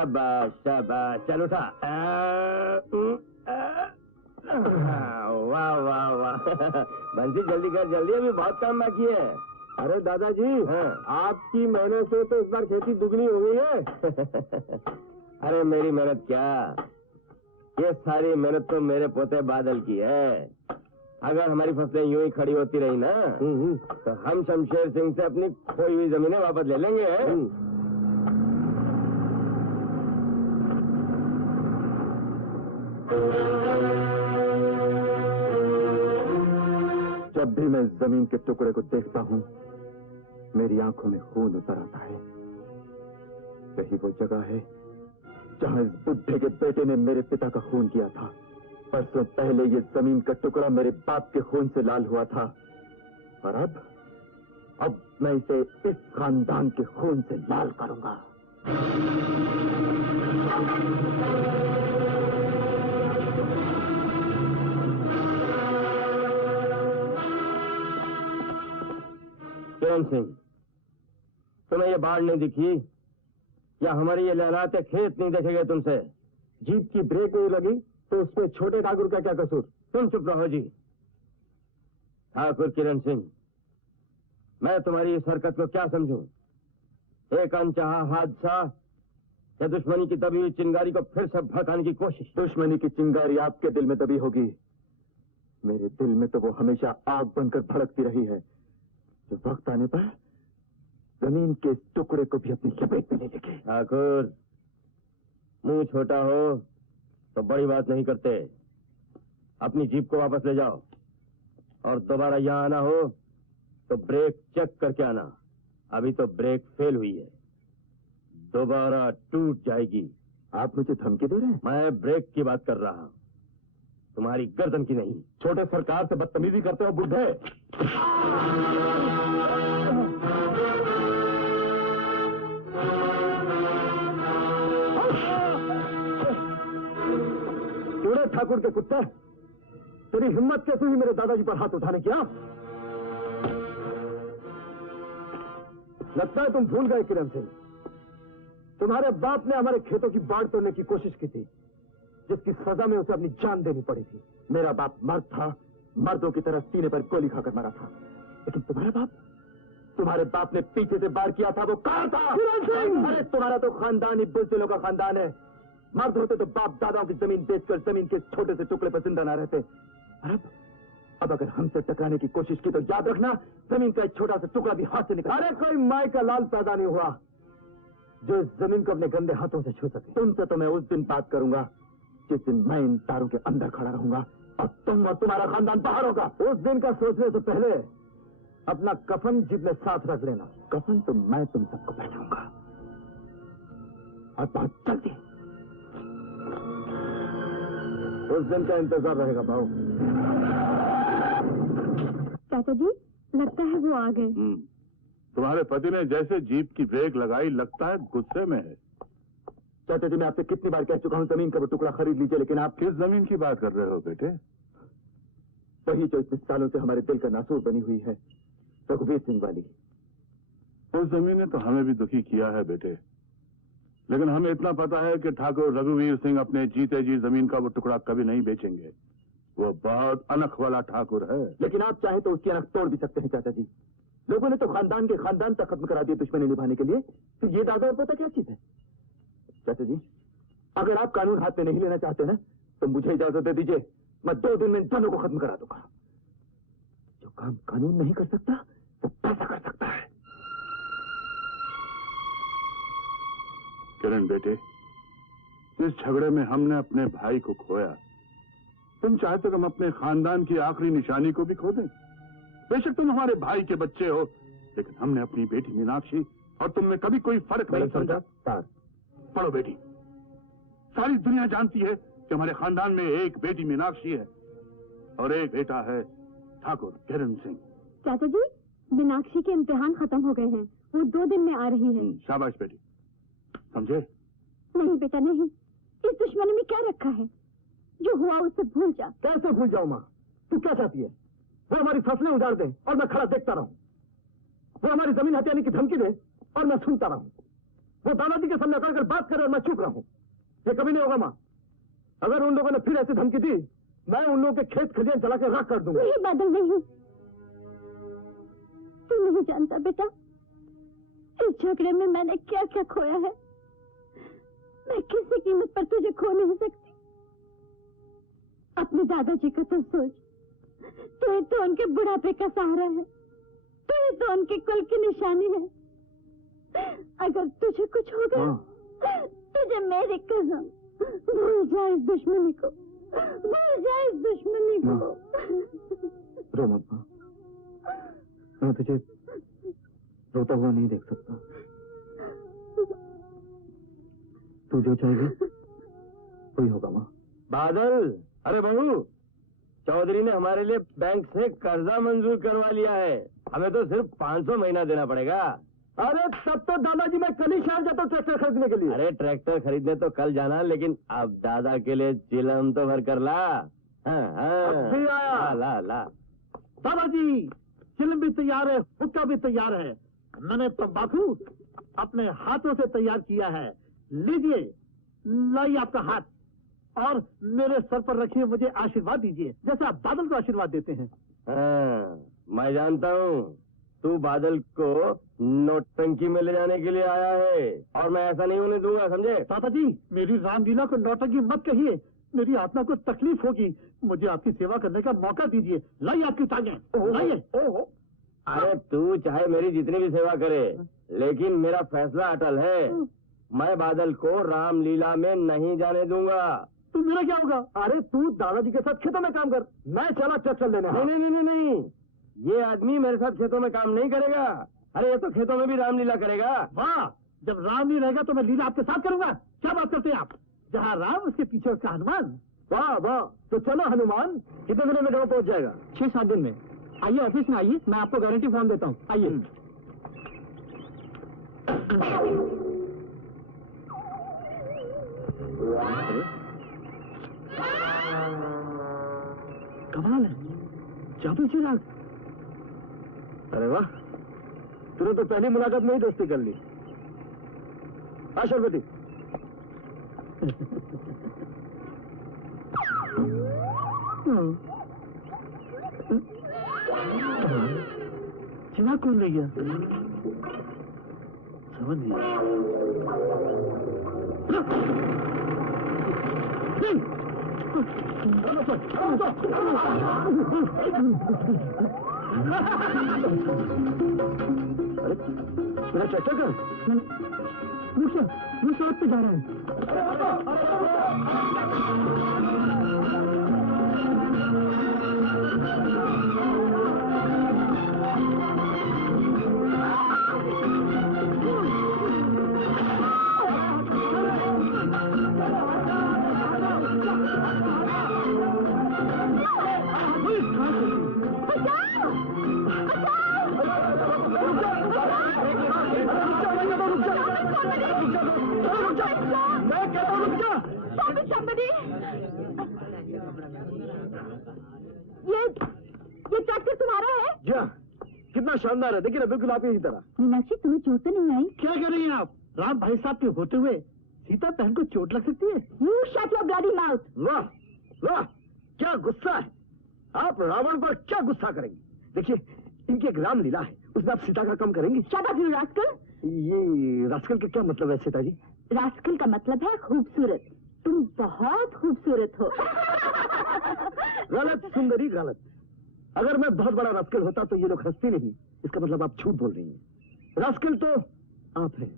शाबाश शाबाश, चल उठा। वाह वाह वाह, बंसी जल्दी कर जल्दी, अभी बहुत काम बाकी है। अरे दादाजी, हाँ। आपकी मेहनत से तो इस बार खेती दुगनी हो गई है। अरे मेरी मेहनत क्या, ये सारी मेहनत तो मेरे पोते बादल की है। अगर हमारी फसलें यूं ही खड़ी होती रही ना, तो हम शमशेर सिंह से अपनी खोई हुई जमीनें वापस ले लेंगे। जब भी मैं जमीन के टुकड़े को देखता हूँ, मेरी आंखों में खून उतर आता है। यही वो जगह है जहाँ इस बुढ़े के बेटे ने मेरे पिता का खून किया था। परसों पहले ये जमीन का टुकड़ा मेरे बाप के खून से लाल हुआ था, और अब मैं इसे इस खानदान के खून से लाल करूंगा। किरण सिंह, तुम्हें ये बाढ़ नहीं दिखी, या हमारी ये लहराते खेत नहीं देखे गए तुमसे? जीप की ब्रेक नहीं लगी तो उसमें छोटे ठाकुर का क्या कसूर? तुम चुप रहो जी। ठाकुर किरण सिंह, मैं तुम्हारी इस हरकत को क्या समझूं? एक अनचाहा हादसा या दुश्मनी की दबी हुई चिंगारी को फिर से भड़काने की कोशिश? दुश्मनी की चिंगारी आपके दिल में दबी होगी, मेरे दिल में तो वो हमेशा आग बनकर भड़कती रही है, जो वक्त आने पर जमीन के इस टुकड़े को भी अपनी लपेट में ले लेगी। ठाकुर, मुंह छोटा हो तो बड़ी बात नहीं करते। अपनी जीप को वापस ले जाओ, और दोबारा यहां आना हो तो ब्रेक चेक करके आना। अभी तो ब्रेक फेल हुई है, दोबारा टूट जाएगी। आप मुझे धमकी दे रहे हैं? मैं ब्रेक की बात कर रहा हूं, तुम्हारी गर्दन की नहीं। छोटे सरकार से बदतमीजी करते हो बुढ़े। टूड़े ठाकुर के कुत्ते, तेरी हिम्मत कैसे हुई मेरे दादाजी पर हाथ उठाने की? लगता है तुम भूल गए किरण सिंह, तुम्हारे बाप ने हमारे खेतों की बाढ़ तोड़ने की कोशिश की थी, जिसकी सजा में उसे अपनी जान देनी पड़ी थी। मेरा बाप मर्द था, मर्दों की तरह सीने पर गोली खाकर मरा था, लेकिन तुम्हारे बाप ने पीछे से वार किया था, वो कहां था? अरे तुम्हारा तो खानदान ही बुज़दिलों का खानदान है। मर्द होते तो बाप दादाओं की जमीन बेचकर जमीन के छोटे से टुकड़े पर जिंदा ना रहते। अब अगर हमसे टकराने की कोशिश की तो याद रखना, जमीन का एक छोटा सा टुकड़ा भी हाथ से निकल। अरे कोई माई का लाल पैदा नहीं हुआ जो इस जमीन को अपने गंदे हाथों से छू सके। तुमसे तो मैं उस दिन बात करूंगा जिस दिन मैं इन तारों के अंदर खड़ा रहूंगा और तुम और तुम्हारा खानदान बाहर होगा। उस दिन का सोचने से पहले अपना कफन जीप में साथ रख लेना। कफन तो मैं तुम सबको पहनाऊंगा, और बहुत जल्दी। उस दिन का इंतजार रहेगा भाऊ। चाचा जी, लगता है वो आ गए। तुम्हारे पति ने जैसे जीप की ब्रेक लगाई, लगता है गुस्से में है। चाचा जी, मैं आपसे कितनी बार कह चुका हूं जमीन का वो टुकड़ा खरीद लीजिए, लेकिन आप किस जमीन की बात कर रहे हो बेटे? वही जो इतने सालों से हमारे दिल का नासूर बनी हुई है, रघुवीर सिंह वाली। उस जमीन ने तो हमें भी दुखी किया है बेटे, लेकिन हमें इतना पता है कि ठाकुर रघुवीर सिंह अपने जीते जी जमीन का वो टुकड़ा कभी नहीं बेचेंगे। वो बहुत अनख वाला ठाकुर है। लेकिन आप चाहें तो उसकी अनख तोड़ भी सकते हैं चाचा जी। लोगों ने तो खानदान के खानदान तक खत्म करा दिए दुश्मनी निभाने के लिए, तो ये दादा और पता क्या चीज है? चाचा जी, अगर आप कानून हाथ में नहीं लेना चाहते ना, तो मुझे इजाजत दे दीजिए, मैं 2 दिन में इन दोनों को खत्म करा दूंगा। जो काम कानून नहीं कर सकता, वो पैसा कर सकता है। किरण बेटे, इस झगड़े में हमने अपने भाई को खोया। तुम चाहते तो हम अपने खानदान की आखिरी निशानी को भी खो दें। बेशक तुम हमारे भाई के बच्चे हो, लेकिन हमने अपनी बेटी मीनाक्षी और तुम में कभी कोई फर्क नहीं समझा। पढ़ो बेटी, सारी दुनिया जानती है कि हमारे खानदान में एक बेटी मीनाक्षी है और एक बेटा है ठाकुर किरण सिंह। चाचा जी, मीनाक्षी के इम्तिहान खत्म हो गए हैं, वो 2 दिन में आ रही है। शाबाश बेटी, समझे? नहीं बेटा नहीं, इस दुश्मनी में क्या रखा है? जो हुआ उससे भूल जा। कैसे भूल जाऊं माँ? तू क्या चाहती है? वो हमारी फसलें उजाड़ दे और मैं खड़ा देखता रहूं, वो हमारी जमीन हथियाने की धमकी दे और मैं सुनता रहूं। वो दादाजी के सामने अकड़ कर बात करे और मैं चुप रहूं। ये कभी नहीं होगा माँ। अगर उन लोगों ने फिर ऐसी धमकी दी, मैं उन लोगों के खेत खलियान जला के राख कर दूंगा। नहीं बादल, नहीं, तू नहीं जानता बेटा, इस झगड़े में मैंने क्या क्या खोया है। मैं किसी कीमत पर तुझे खो नहीं सकती। अपने दादाजी का तो सोच, तू ही तो उनके बुढ़ापे का सहारा है, तू ही तो उनके कुल की निशानी है। अगर तुझे कुछ हो गया, तुझे मेरी कसम, भूल जा इस दुश्मनी को, भूल जा इस दुश्मनी को। रो मत माँ, मैं तुझे रोता हुआ नहीं देख सकता। तू जो चाहेगी वही होगा माँ। बादल, अरे बहू, चौधरी ने हमारे लिए बैंक से कर्जा मंजूर करवा लिया है। हमें तो सिर्फ 500 महीना देना पड़ेगा। अरे तब तो दादाजी मैं कल ही शहर जाता हूँ ट्रैक्टर खरीदने के लिए। अरे ट्रैक्टर खरीदने तो कल जाना, लेकिन अब दादा के लिए चिलम तो भर कर ला। हाँ, अब भी आया। ला ला। दादाजी चिलम भी तैयार है, हुक्का भी तैयार है। मैंने तंबाकू अपने हाथों से तैयार किया है। लीजिए, लाइए आपका हाथ और मेरे सर पर रखिए, मुझे आशीर्वाद दीजिए जैसे आप बादल को आशीर्वाद देते हैं। हाँ, मैं जानता हूँ तू बादल को नोटंकी में ले जाने के लिए आया है, और मैं ऐसा नहीं होने दूंगा, समझे? दादाजी मेरी रामलीला को नौटंकी मत कहिए, मेरी आत्मा को तकलीफ होगी। मुझे आपकी सेवा करने का मौका दीजिए। लाइए आपकी टांगें, लाइए। अरे तू चाहे मेरी जितनी भी सेवा करे, लेकिन मेरा फैसला अटल है। मैं बादल को रामलीला में नहीं जाने दूंगा। तो मेरा क्या होगा? अरे तू दादाजी के साथ खेतों में काम कर, मैं चला ट्रैक्टर लेने। नहीं नहीं नहीं नहीं, ये आदमी मेरे साथ खेतों में काम नहीं करेगा। अरे ये तो खेतों में भी रामलीला करेगा। वाह, जब राम नहीं रहेगा तो मैं लीला आपके साथ करूंगा। क्या बात करते हैं आप? जहाँ राम उसके पीछे उसका हनुमान। वाह वाह, तो चलो हनुमान। कितने दिनों में गाँव पहुँच जाएगा? 6-7 दिन में। आइए ऑफिस में आइए, मैं आपको गारंटी फॉर्म देता हूँ। आइए। कमाल है, जादू चिराग। अरे वाह, तूने तो पहली मुलाकात में ही दोस्ती कर ली। आशर्वती। चिराग कौन ले गया? समझ नहीं। अरे मेरा ट्रैक्टर का वो सड़क पे जा रहा है। ये ट्रैक्टर तुम्हारा है? जी हाँ, कितना शानदार है, देखिए ना, बिल्कुल आप ही तरह। मीनाक्षी, तुम्हें चोट तो नहीं आई? क्या कह रही हैं आप? राम भाई साहब के होते हुए सीता बहन को चोट लग सकती है? You shut your bloody mouth! वाह वाह, क्या गुस्सा है। आप रावण पर क्या गुस्सा करेंगे? देखिए, इनकी एक रामलीला है, उसमें आप सीता का कम करेंगे? Shut up, you rascal! ये रास्कल का क्या मतलब है सीता जी? रास्कल का मतलब है खूबसूरत। तुम बहुत खूबसूरत हो। गलत सुंदरी, गलत। अगर मैं बहुत बड़ा रास्कल होता तो ये लोग हंसते नहीं। इसका मतलब आप झूठ बोल रही हैं। रास्कल तो आप हैं,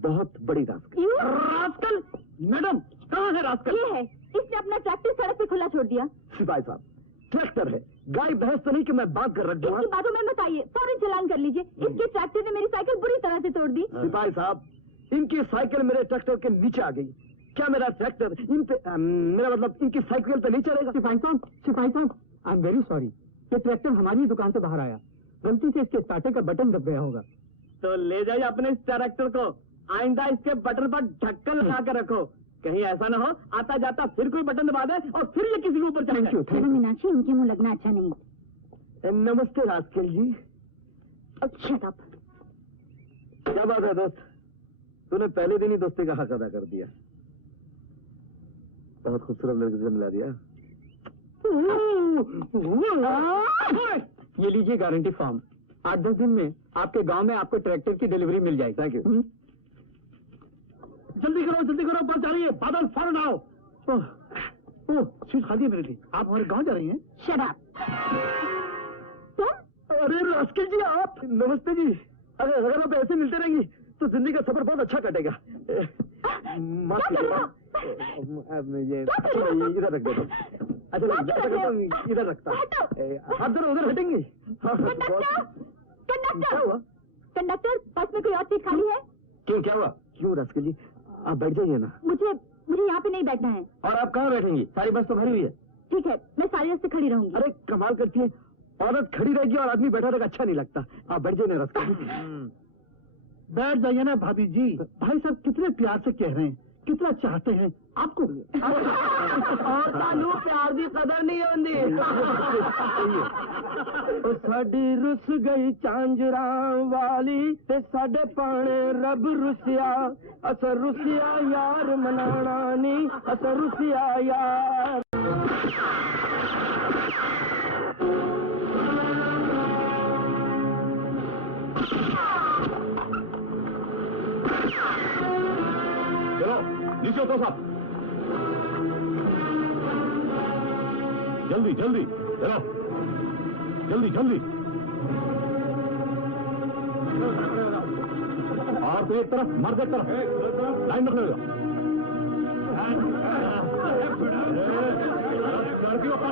बहुत बड़ी रास्कल। रास्कल? मैडम, कहाँ है रास्कल? ये है, इसने अपना ट्रैक्टर सड़क पे खुला छोड़ दिया। सिपाही साहब, ट्रैक्टर है, गाय भैंस तो नहीं कि मैं बांध कर रख दूंगा। इसकी बातों में मत आइए, फौरन चालान कर लीजिए। इसके ट्रैक्टर ने मेरी साइकिल बुरी तरह से तोड़ दी। सिपाही साहब, इनकी साइकिल मेरे ट्रैक्टर के नीचे आ गई। क्या मेरा ट्रैक्टर इन पे मेरा मतलब इनकी साइकिल पे नहीं चलेगा? सिपाही साहब, आई एम वेरी सॉरी। ये ट्रैक्टर हमारी दुकान से बाहर आया, गलती से इसके स्टार्टर का बटन दब गया होगा। तो ले जाइए अपने इस ट्रैक्टर को। आइंदा इसके बटन पर ढक्कन लगा कर रखो, कहीं ऐसा ना हो आता जाता फिर कोई बटन दबा दे और फिर ये किसी के ऊपर चढ़ जाए। चलो मीनाक्षी, उनके मुंह लगना अच्छा नहीं। नमस्ते रास्कल जी। Shut up. क्या बात है दोस्त, तूने पहले दिन ही दोस्ती का हक अदा कर दिया। बहुत खूबसूरत लड़के से मिला दिया। ये लीजिए गारंटी फॉर्म। 8-10 दिन में आपके गांव में आपको ट्रैक्टर की डिलीवरी मिल जाएगी। Thank you. जल्दी करो, बस जा रही है। बादल फौरन आओ। ओह, सीट खाली है मेरे लिए। आप हमारे गांव जा रही हैं? Shut up. अरे रास्केल जी, आप। नमस्ते जी। अगर आप ऐसे मिलते रहेंगी तो जिंदगी का सफर बहुत अच्छा कटेगा। माफ कीजिएगा, ये इधर रख देता हूँ। अच्छा, इधर रखता। आप जरा उधर हटेंगी? क्या हुआ? कंडक्टर, बस में कोई और सीट खाली है? क्यों, क्या हुआ? क्यों रास्केल जी, आप बैठ जाइए ना। मुझे यहाँ पे नहीं बैठना है। और आप कहाँ बैठेंगी? सारी बस तो भरी हुई है। ठीक है, मैं सारी रास्ते खड़ी रहूंगी। अरे कमाल करती है, औरत खड़ी रहेगी और आदमी बैठा रहेगा, अच्छा नहीं लगता। आप बैठ जाइए ना रास्केल जी। बैठ जाइए ना भाभी जी। भाई साहब कितने प्यार से कह रहे हैं, कितना चाहते हैं आपको। और तानू प्यार की कदर नहीं होती। साडी रुस गई झांझरा वाली ते साडे पाने रब रुसिया। अस रुसिया यार मनाना नी, अस रुसिया यार। चलो नीचे उतरो साहब, जल्दी जल्दी चलो, जल्दी जल्दी। और तो एक तरफ, मर्द एक तरफ, लाइन रख लेगा। लड़कियों का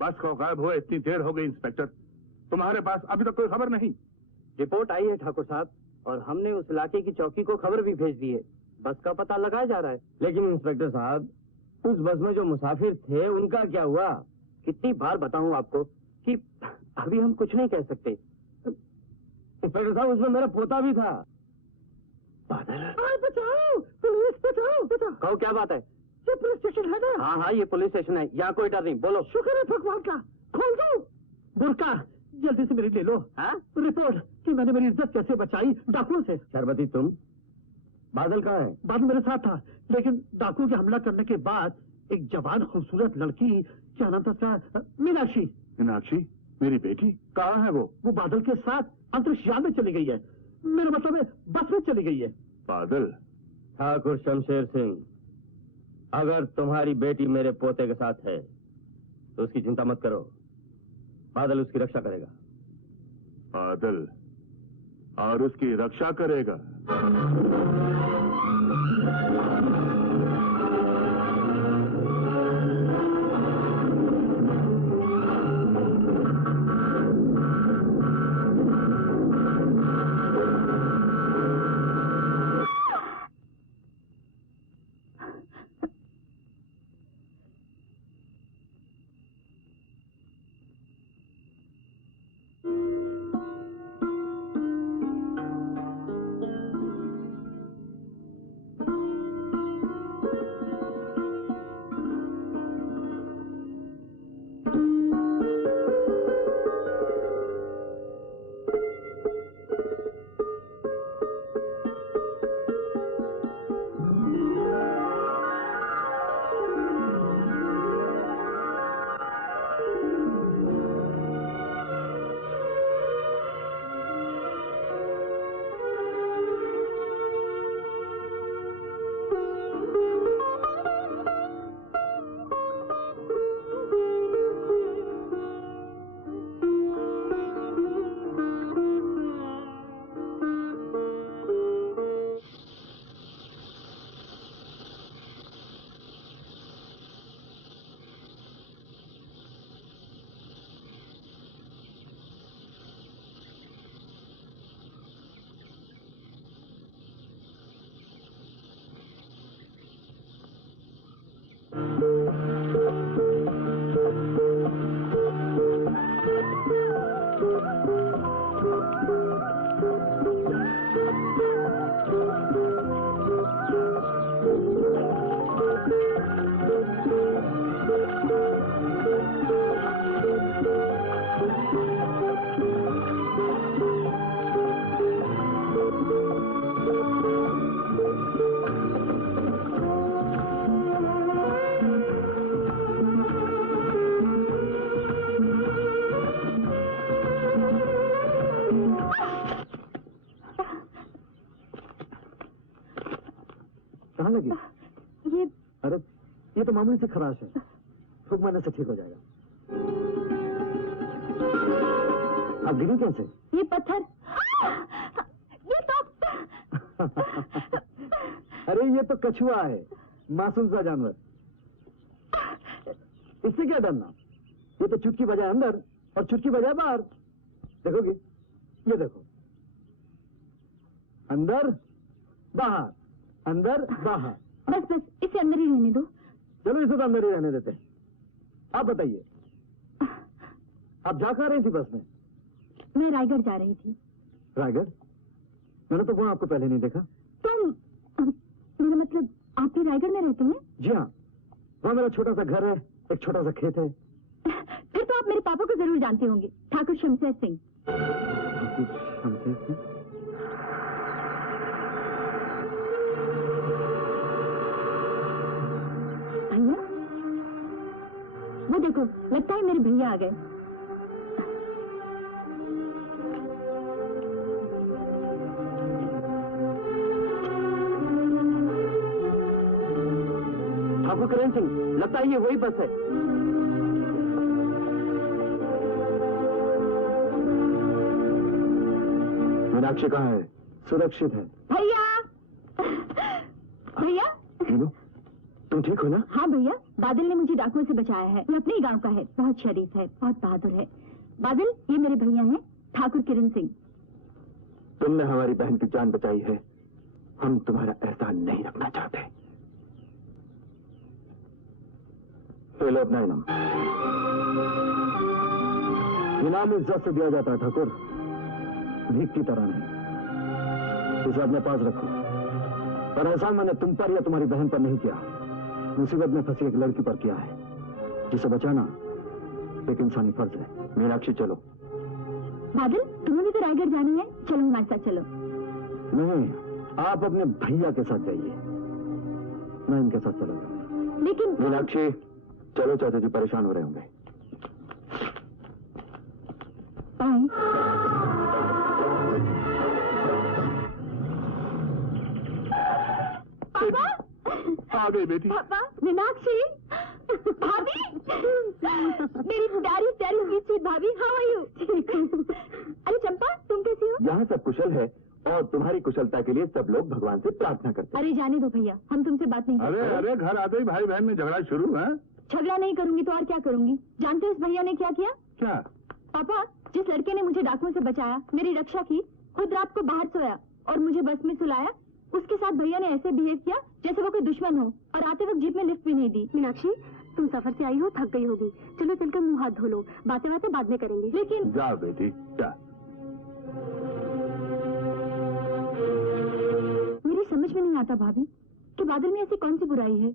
बस को गायब हुए इतनी देर हो गई इंस्पेक्टर, तुम्हारे पास अभी तक कोई खबर नहीं? रिपोर्ट आई है ठाकुर साहब, और हमने उस इलाके की चौकी को खबर भी भेज दी है। बस का पता लगाया जा रहा है। लेकिन इंस्पेक्टर साहब, उस बस में जो मुसाफिर थे उनका क्या हुआ? कितनी बार बताऊं आपको कि अभी हम कुछ नहीं कह सकते। इंस्पेक्टर साहब, उसमें मेरा पोता भी था। बादल, बचाओ, पुलिस बचाओ, बचाओ। कहो क्या बात है? ये पुलिस स्टेशन है ना? हाँ हाँ, ये पुलिस स्टेशन है, यहाँ कोई डर नहीं। बोलो। शुक्र है भगवान का। खोल दो बुर्का, जल्दी से मेरी ले लो। हाँ? रिपोर्ट कि मैंने मेरी इज्जत कैसे बचाई डाकुओं से। शरबती, तुम? बादल कहाँ है? बादल मेरे साथ था, लेकिन डाकुओं के हमला करने के बाद एक जवान खूबसूरत लड़की, क्या नाम था उसका, मीनाक्षी। मीनाक्षी? मेरी बेटी कहाँ है वो बादल के साथ अंतरिक्ष यान में चली गई है। मेरा मतलब है बस में चली गई है। बादल? ठाकुर शमशेर सिंह, अगर तुम्हारी बेटी मेरे पोते के साथ है तो उसकी चिंता मत करो, बादल उसकी रक्षा करेगा। बादल और उसकी रक्षा करेगा? कहाँ लगी? अरे ये तो मामूली सी खराश है, फूंक मारने से ठीक हो जाएगा। अब गिरी कैसे? ये पत्थर, ये तो अरे ये तो कछुआ है, मासूम सा जानवर। इससे क्या डरना? ये तो चुटकी बजाए अंदर और चुटकी बजाए बाहर। देखोगे? ये देखो, अंदर बाहर, अंदर बाहर। बस बस इसे अंदर ही रहने दो। चलो इसे तो अंदर ही रहने देते हैं। आप बताइए, आप जा कहाँ रही थी बस में? मैं रायगढ़ जा रही थी। रायगढ़? मैंने तो वहाँ आपको पहले नहीं देखा। तुम, मेरा मतलब आप भी रायगढ़ में रहते हैं? जी हाँ, वहाँ मेरा छोटा सा घर है, एक छोटा सा खेत है। फिर तो आप मेरे पापा को जरूर जानते होंगे, ठाकुर शमशेर सिंह। शमशेर सिंह? भैया, वो देखो, लगता है मेरे भैया आ गए। ठाकुर करण सिंह, लगता है ये वही बस है। मीनाक्षी कहाँ है? सुरक्षित है। भैया, भैया, तुम ठीक हो ना? हाँ भैया, बादल ने मुझे डाकुओं से बचाया है। ये अपने ही गांव का है, बहुत शरीफ है, बहुत बहादुर है। बादल, ये मेरे भैया हैं, ठाकुर किरण सिंह। तुमने हमारी बहन की जान बचाई है, हम तुम्हारा एहसान नहीं रखना चाहते। ले लो अपना इनाम। इनाम इज्जत से दिया जाता है ठाकुर, भीख की तरह नहीं। इसे अपने पास रखो। पर एहसान मैंने तुम पर या तुम्हारी बहन पर नहीं किया, मुसीबत में फंसी एक लड़की पर किया है, जिसे बचाना एक इंसानी फर्ज है। मीनाक्षी चलो। बादल, तुम्हें भी तो रायगढ़ जानी है, चलो हमारे साथ चलो। नहीं, आप अपने भैया के साथ जाइए, मैं इनके साथ चलूंगा। लेकिन मीनाक्षी चलो, चाचा जी परेशान हो रहे होंगे। बाय। पापा आ गई बेटी। पापा, मीनाक्षी भाभी, मेरी प्यारी प्यारी स्वीट भाभी, हाउ आर यू? अरे चंपा, तुम कैसी हो? यहाँ सब कुशल है और तुम्हारी कुशलता के लिए सब लोग भगवान से प्रार्थना करते हैं। अरे जाने दो भैया, हम तुमसे बात नहीं अरे अरे, घर आते ही भाई बहन में झगड़ा शुरू है। झगड़ा नहीं करूंगी तो और क्या करूंगी? जानते हो उस भैया ने क्या किया? क्या? पापा, जिस लड़के ने मुझे डाकुओं से बचाया, मेरी रक्षा की, खुद रात को बाहर सोया और मुझे बस में सुलाया, उसके साथ भैया ने ऐसे बिहेव किया जैसे वो कोई दुश्मन हो, और आते वक्त जीप में लिफ्ट भी नहीं दी। मीनाक्षी, तुम सफर से आई हो, थक गई होगी, चलो चलकर मुंह हाथ धो लो, बातें बातें बाद में करेंगे। लेकिन जा बेटी जा। मेरी समझ में नहीं आता भाभी कि बादल में ऐसी कौन सी बुराई है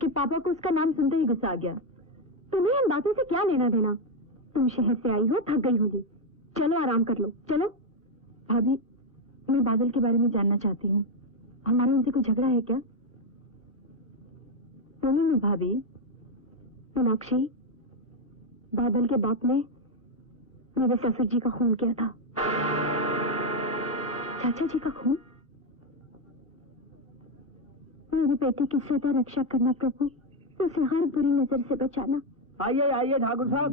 कि पापा को उसका नाम सुनते ही गुस्सा आ गया। तुम्हें इन बातों से क्या लेना देना? तुम शहर से आई हो, थक गई होगी, चलो आराम कर लो। चलो भाभी, मैं बादल के बारे में जानना चाहती हूँ, हमारा उनसे कोई झगड़ा है क्या? सुनो ना भाभी। मीनाक्षी, बादल के बाप ने मेरे ससुर जी का खून किया था। चाचा जी का खून? मेरी बेटी की सदा रक्षा करना प्रभु, उसे हर बुरी नजर से बचाना। आइए आइए ठाकुर साहब,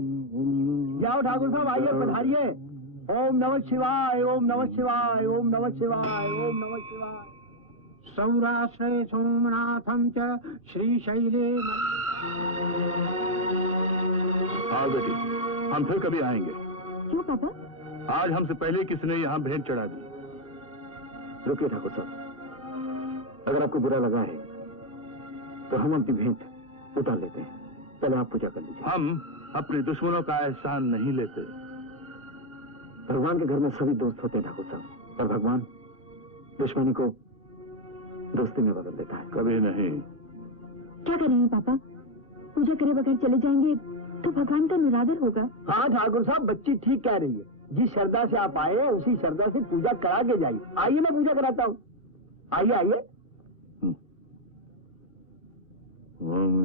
जाओ ठाकुर साहब, आइए पधारिए। ओम नमः शिवाय, ओम नमः शिवाय, ओम नमः शिवाय, ओम नमः शिवाय। सौराष्ट्रे सोमनाथम च श्रीशैले। हाँ बेटी, हम फिर कभी आएंगे। क्यों पापा? आज हमसे पहले किसने यहाँ भेंट चढ़ा दी। रुकिए ठाकुर साहब, अगर आपको बुरा लगा है तो हम अपनी भेंट उतार लेते हैं। पहले आप पूजा कर लीजिए। हम अपने दुश्मनों का एहसान नहीं लेते। भगवान के घर में सभी दोस्त होते हैं ठाकुर साहब, पर भगवान दुश्मनी को दोस्ती में बदल देता है। कभी नहीं। क्या करेंगे पापा? पूजा करे बगैर चले जाएंगे तो भगवान का निरादर होगा। हाँ ठाकुर साहब, बच्ची ठीक कह रही है। जिस श्रद्धा से आप आए हैं उसी श्रद्धा से पूजा करा के जाइए। आइए, मैं पूजा कराता हूँ। आइए आइए। ओम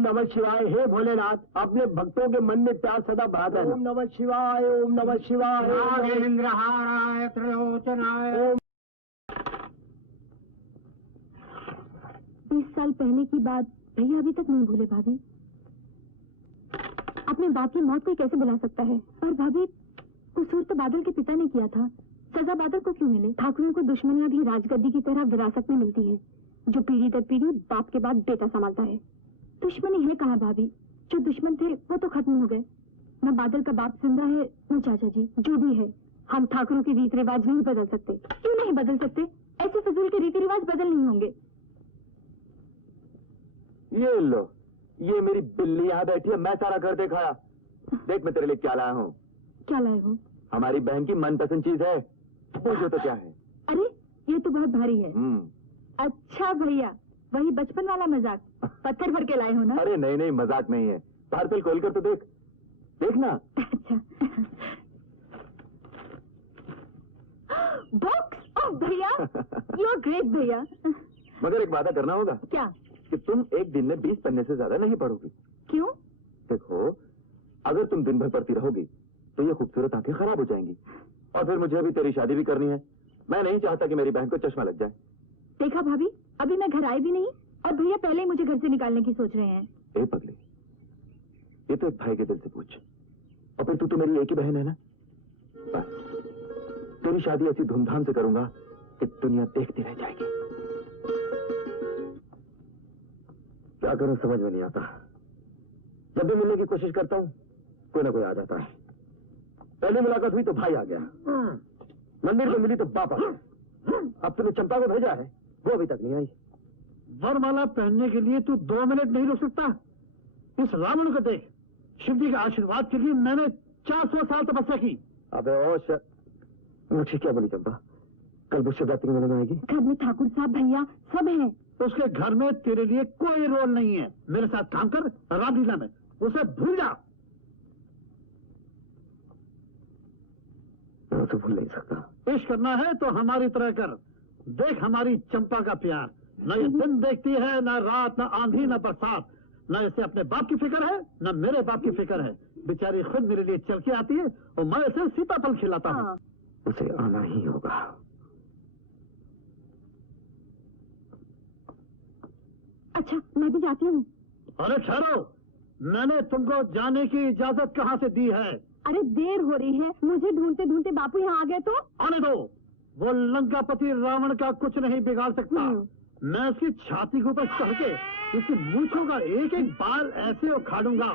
नमः शिवाय। हे भोलेनाथ, अपने भक्तों के मन में प्यार सदा बढ़ाता है। ओम नमः शिवाय, ओम नमः शिवाय। नागेंद्रहाराय त्रिलोचनाय। 20 साल पहले की बात भैया अभी तक नहीं भूले भाभी। अपने बाप की मौत कोई कैसे बुला सकता है? और भाभी, कसूर तो बादल के पिता ने किया था, सजा बादल को क्यों मिले? ठाकुरों को दुश्मनियां भी राजगद्दी की तरह विरासत में मिलती है, जो पीढ़ी दर पीढ़ी बाप के बाद बेटा संभालता है। दुश्मनी है कहाँ भाभी? जो दुश्मन थे वो तो खत्म हो गए। न बादल का बाप जिंदा है, न चाचा जी। जो भी है, हम ठाकुरों के रीति रिवाज नहीं बदल सकते। क्यों नहीं बदल सकते? ऐसे फजूल के रीति रिवाज बदल नहीं होंगे। ये लो, ये मेरी बिल्ली यहाँ बैठी है, मैं सारा घर दिखाया। देख मैं तेरे लिए क्या लाया हूँ। क्या लाए हो? हमारी बहन की मनपसंद चीज है। पूछो तो क्या है। अरे ये तो बहुत भारी है। अच्छा भैया, वही बचपन वाला मजाक, पत्थर भर के लाए हो ना? अरे नहीं नहीं, मजाक नहीं है। पार्सल खोल कर तो देख, देखना। अच्छा। बॉक्स? ओह भैया, यू आर ग्रेट भैया। मगर एक वादा करना होगा। क्या? कि तुम एक दिन में 20 पन्ने से ज्यादा नहीं पढ़ोगी। क्यों? देखो, अगर तुम दिन भर पढ़ती रहोगी तो ये खूबसूरत आंखें खराब हो जाएंगी, और फिर मुझे अभी तेरी शादी भी करनी है। मैं नहीं चाहता कि मेरी बहन को चश्मा लग जाए। देखा भाभी, अभी मैं घर आई भी नहीं और भैया पहले ही मुझे घर से निकालने की सोच रहे हैं। ए पगली, ये तो एक भाई के दिल से पूछ। और फिर तू तो मेरी एक ही बहन है ना। बस तेरी शादी ऐसी धूमधाम से करूंगा कि दुनिया देखती रह जाएगी। क्या करूं समझ में नहीं आता। जब भी मिलने की कोशिश करता हूं कोई ना कोई आ जाता है। पहली मुलाकात हुई तो भाई आ गया, मंदिर में मिली तो बाप आ गया। अब तूने चंपा को भेजा है, वो अभी तक नहीं आई। वरमाला पहनने के लिए तू 2 मिनट नहीं रुक सकता? इस रावण को देख, शिव जी के आशीर्वाद के लिए मैंने 400 साल तपस्या की। अबे ओ मुझे क्या बोली चंपा? कल वो शिवरात्रि के मेले में आएगी। घर में ठाकुर साहब भैया सब हैं। उसके घर में तेरे लिए कोई रोल नहीं है। मेरे साथ काम कर रामलीला में, उसे भूल जा। मैं उसे भूल नहीं सकता। इश्क करना है तो हमारी तरह कर। देख हमारी चंपा का प्यार, न ये दिन देखती है, न रात, न आंधी, न बरसात। न इसे अपने बाप की फिक्र है न मेरे बाप की फिक्र है। बेचारी खुद मेरे लिए चल के आती है और मैं इसे सीताफल खिलाता हूँ। हाँ। उसे आना ही होगा। अच्छा मैं भी जाती हूँ। अरे ठहरो, मैंने तुमको जाने की इजाजत कहाँ से दी है? अरे देर हो रही है, मुझे ढूंढते ढूंढते बापू यहाँ आ गए तो। आने दो, वो लंकापति रावण का कुछ नहीं बिगाड़ सकता। मैं उसकी छाती के ऊपर चढ़ के इसकी मूंछों का एक एक बाल ऐसे उखाड़ूंगा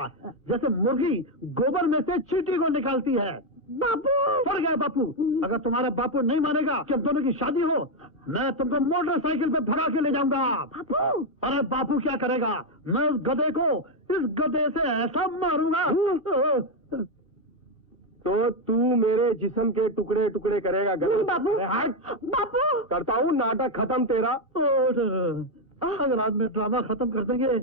जैसे मुर्गी गोबर में से चींटी को निकालती है। बापू पड़ गया बापू। अगर तुम्हारा बापू नहीं मानेगा कि हम दोनों की शादी हो, मैं तुमको मोटरसाइकिल पे भगा के ले जाऊंगा। बापू अरे बापू क्या करेगा? मैं उस गधे को इस गधे से ऐसा मारूंगा। तो तू मेरे जिस्म के टुकड़े टुकड़े करेगा नहीं बापू। अरे हट। बापू करता हूँ नाटक खत्म तेरा। अगर आज में ड्रामा खत्म कर देंगे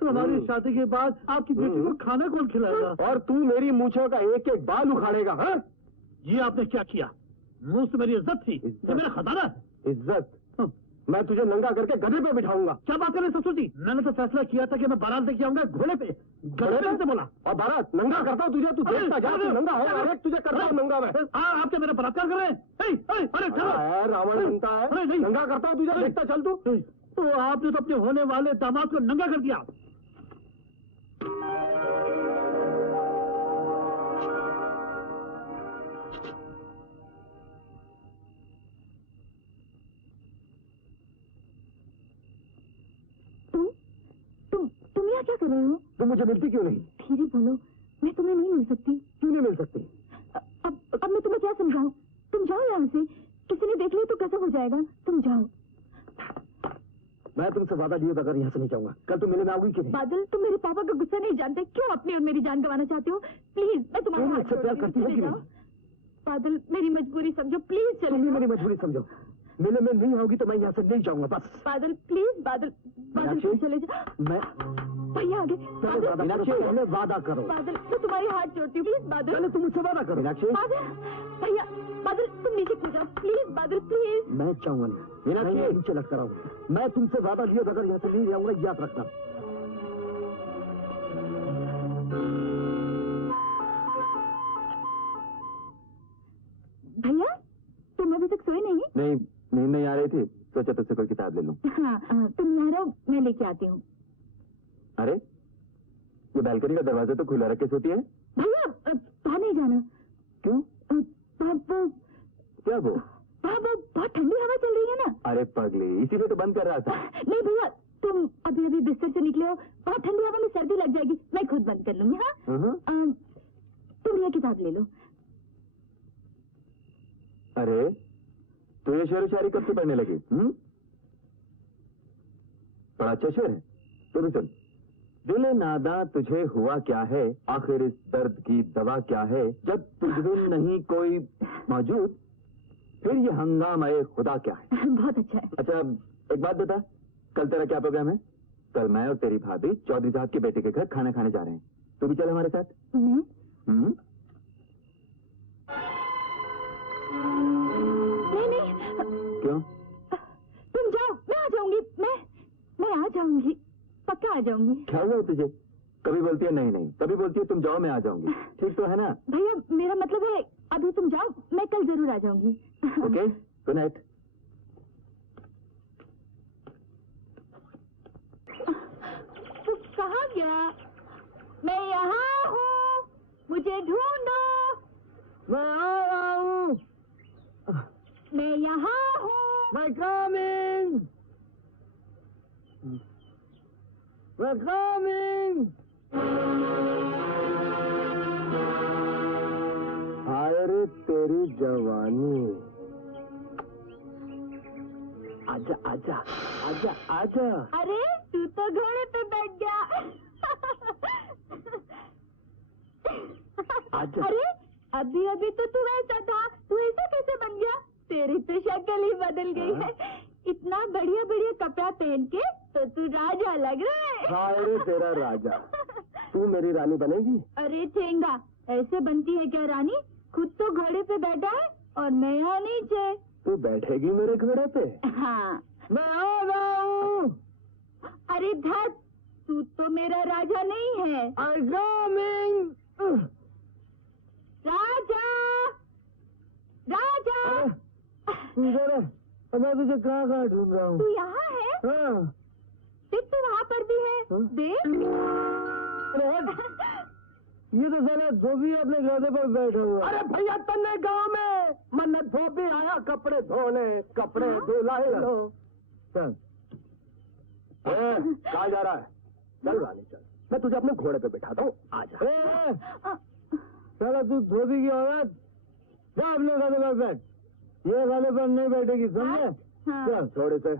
तो हमारी शादी के बाद आपकी बेटी को खाना कौन खिलाएगा? और तू मेरी मूंछों का एक एक बाल उखाड़ेगा। हाँ ये आपने क्या किया? मुंह से मेरी इज्जत थी, ये मेरा खजाना है। इज्जत? मैं तुझे नंगा करके गधे पे बिठाऊंगा। क्या बात करें ससुर जी? मैंने तो फैसला किया था कि मैं बारात लेके आऊंगा घोड़े पे। गधे पे से बोला और बारात नंगा करता हूँ तुझे। तू देखता जा, तू नंगा है। अरे तुझे करता हूँ नंगा मैं। आप क्या मेरा बलात्कार कर रहे हैं? अरे चलो, रावण बनता है। नंगा करता हूँ तुझे, देखता चल तू। तो आपने तो अपने होने वाले दामाद को नंगा कर दिया। तुम यहाँ क्या कर रहे हो? तुम मुझे मिलती क्यों नहीं? धीरे बोलो, मैं तुम्हें नहीं मिल सकती। क्यों नहीं मिल सकती? अब मैं तुम्हें क्या समझाऊं? तुम जाओ यहाँ से, किसी ने देख लिया तो कैसा हो जाएगा। तुम जाओ। मैं तुमसे वादा लिए बगैर यहाँ से नहीं जाऊंगा। कल तुम मिलने आओगी कि नहीं? बादल, तुम मेरे पापा का गुस्सा नहीं जानते। क्यों अपनी और मेरी जान गंवाना चाहते हो? प्लीज, मैं तुम्हारा हाथ मुझसे प्यार करती हो कि नहीं? बादल, मेरी मजबूरी समझो, प्लीज चले तुम जाओ। मेरी मजबूरी समझो। मेले में नहीं आओगी तो मैं यहाँ से नहीं जाऊंगा। बस बादल प्लीज, बादल तुम चले जाओ। मैं भैया आगे। पहले वादा करो। बादल, मैं तुम्हारे हाथ जोड़ती हूँ, प्लीज बादल। पहले तुम मुझसे वादा करो। बादल भैया, बादल तुम नीचे कूद जाओ प्लीज। बादल प्लीज। मैं चाहूंगा नहीं, मैं नीचे लटका रहा हूँ। मैं तुमसे वादा लिए बगैर यहाँ से नहीं जाऊंगा, याद रखना। भैया तुम अभी तक सोए नहीं? नहीं, नींद नहीं आ रही थी, सोचा तुझसे कोई किताब ले लूं। हाँ, तुम यहाँ रहो, मैं लेके आती हूँ। अरे ये बालकनी का दरवाजा तो खुला रखे सोती है। भैया बाहर नहीं जाना। क्यों? वो क्या वो? बहुत ठंडी हवा चल रही है ना। अरे पगली, इसीलिए तो बंद कर रहा था। नहीं भैया, तुम अभी अभी बिस्तर से निकले हो, बहुत ठंडी हवा में सर्दी लग जाएगी। मैं खुद बंद कर लूंगी। हाँ तुम ये किताब ले लो। अरे तो ये शेर शायरी कब से पढ़ने लगी? बड़ा अच्छा शेर है। तो भी सुन। दिल नादा तुझे हुआ क्या है, आखिर इस दर्द की दवा क्या है, जब तुझे नहीं कोई मौजूद, फिर ये हंगामा खुदा क्या है। बहुत अच्छा है। अच्छा एक बात बता, कल तेरा क्या प्रोग्राम है? कल मैं और तेरी भाभी चौधरी साहब के बेटे के घर खाना खाने जा रहे हैं। तू भी चल हमारे साथ। नहीं क्यों? तुम जाओ, मैं आ जाऊंगी। मैं आ जाऊंगी, पक्का आ जाऊंगी। क्या हुआ तुझे? कभी बोलती है नहीं नहीं, कभी बोलती है तुम जाओ मैं आ जाऊंगी। ठीक तो है ना? भैया मेरा मतलब है अभी तुम जाओ, मैं कल जरूर आ जाऊंगी। Okay, good night. तू कहाँ गया? मैं यहाँ हूँ, मुझे ढूंढो। मैं आ रहा हूँ। मैं यहाँ हूँ। मैं कमिंग। मैं कमिंग। अरे तेरी जवानी। आजा आजा आजा आजा। अरे तू तो घोड़े पे बैठ गया। आजा। अरे अभी अभी तो तू ऐसा था, तू ऐसा कैसे बन गया? तेरी तो शक्ल ही बदल गई है। इतना बढ़िया बढ़िया कपड़ा पहन के तो तू राजा लग रहा है। अरे तेरा राजा। तू मेरी रानी बनेगी? अरे ठेंगा, ऐसे बनती है क्या रानी? खुद तो घोड़े पे बैठा है और मैं यहाँ नीचे। तू बैठेगी मेरे घोड़े पे? हाँ। मैं आ रहा हूँ। अरे धत, तू तो मेरा राजा नहीं है। राजा, राजा, मैं तुझे कहाँ कहाँ ढूंढ रहा हूँ। तू यहाँ है? हाँ। देख तू वहाँ पर भी है। हाँ? देख। ये तो साला धोबी अपने गधे पर बैठा हुआ। अरे भैया तन्ने गांव में मन धोबी आया कपड़े धोने, कपड़े धुलाए लो। चल कहाँ जा रहा है? चल रानी चल, मैं तुझे अपने घोड़े पे बैठाता हूँ, आ जा। साला तू धोबी की औरत, जा अपने गधे पर बैठ। ये गधे पर नहीं बैठेगी, समझे? हाँ। चल छोड़ इसे।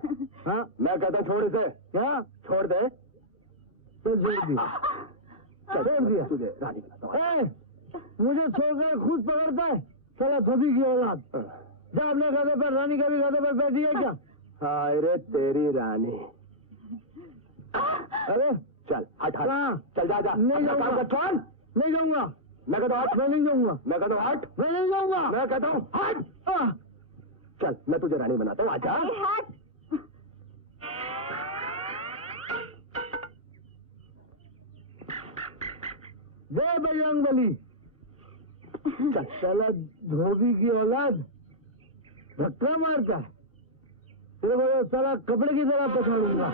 हाँ मैं कहता हूँ छोड़ इसे। क्या? छोड़ दे। चल छोड़ दिया, छोड़ दिया तुझे रानी बनाता। मुझे छोड़कर खुद पकड़ता है साला धोबी की औलाद। जा अपने गधे पर, रानी का भी गधे पर बैठी है क्या? हाय रे तेरी रानी। अरे चल हट हट, चल जा जा। नहीं जाऊंगा, चल नहीं जाऊंगा। मैं कहता हूँ हट, मैं नहीं जाऊंगा। मैं कहता हूँ हट, मैं नहीं जाऊंगा। मैं कहता हूँ हट। चल मैं तुझे रानी बनाता हूँ, आजा। जय बजरंग बली। चल साला धोबी की औलाद धक्का मारता है, तेरे को साला कपड़े की तरह पकड़ूंगा।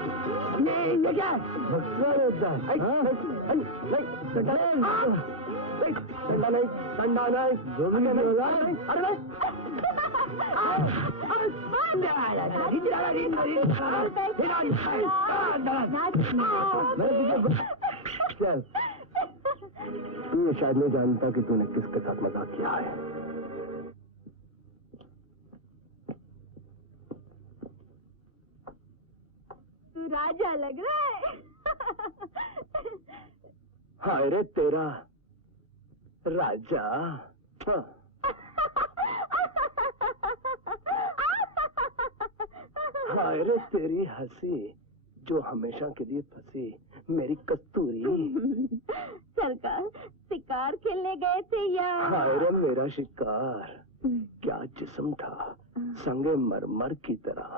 ये क्या धक्का देता है? डंडा नहीं, डंडा नहीं, धोबी की औलाद। अरे चल तू ये शायद नहीं जानता कि तूने किसके साथ मजाक किया है। तू राजा लग रहा है। हाय रे तेरा राजा। हाँ। हाय रे तेरी हंसी जो हमेशा के लिए फंसी, मेरी कस्तूरी। सरकार शिकार खेलने गए थे या? हाय रे मेरा शिकार, क्या जिस्म था, संगे मरमर की तरह,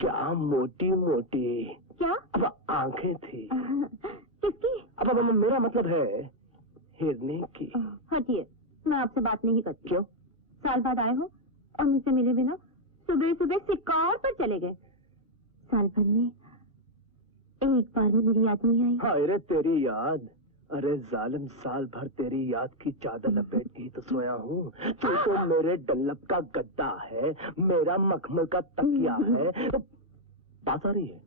क्या मोटी मोटी। क्या? अब आंखें थी। किसकी? अब मेरा मतलब है हिरनी की। हटिए, मैं आपसे बात नहीं करती। क्यों? साल बाद आए हो और मुझसे मिले बिना सुबह सुबह शिकार पर चले गए। साल भर में एक बार भी मेरी याद नहीं आई। हाय रे तेरी याद। अरे जालिम, साल भर तेरी याद की चादर लपेट के तो सोया हूँ। तू तो मेरे डल्लब का गद्दा है, मेरा मखमल का तकिया है। तो बात आ रही है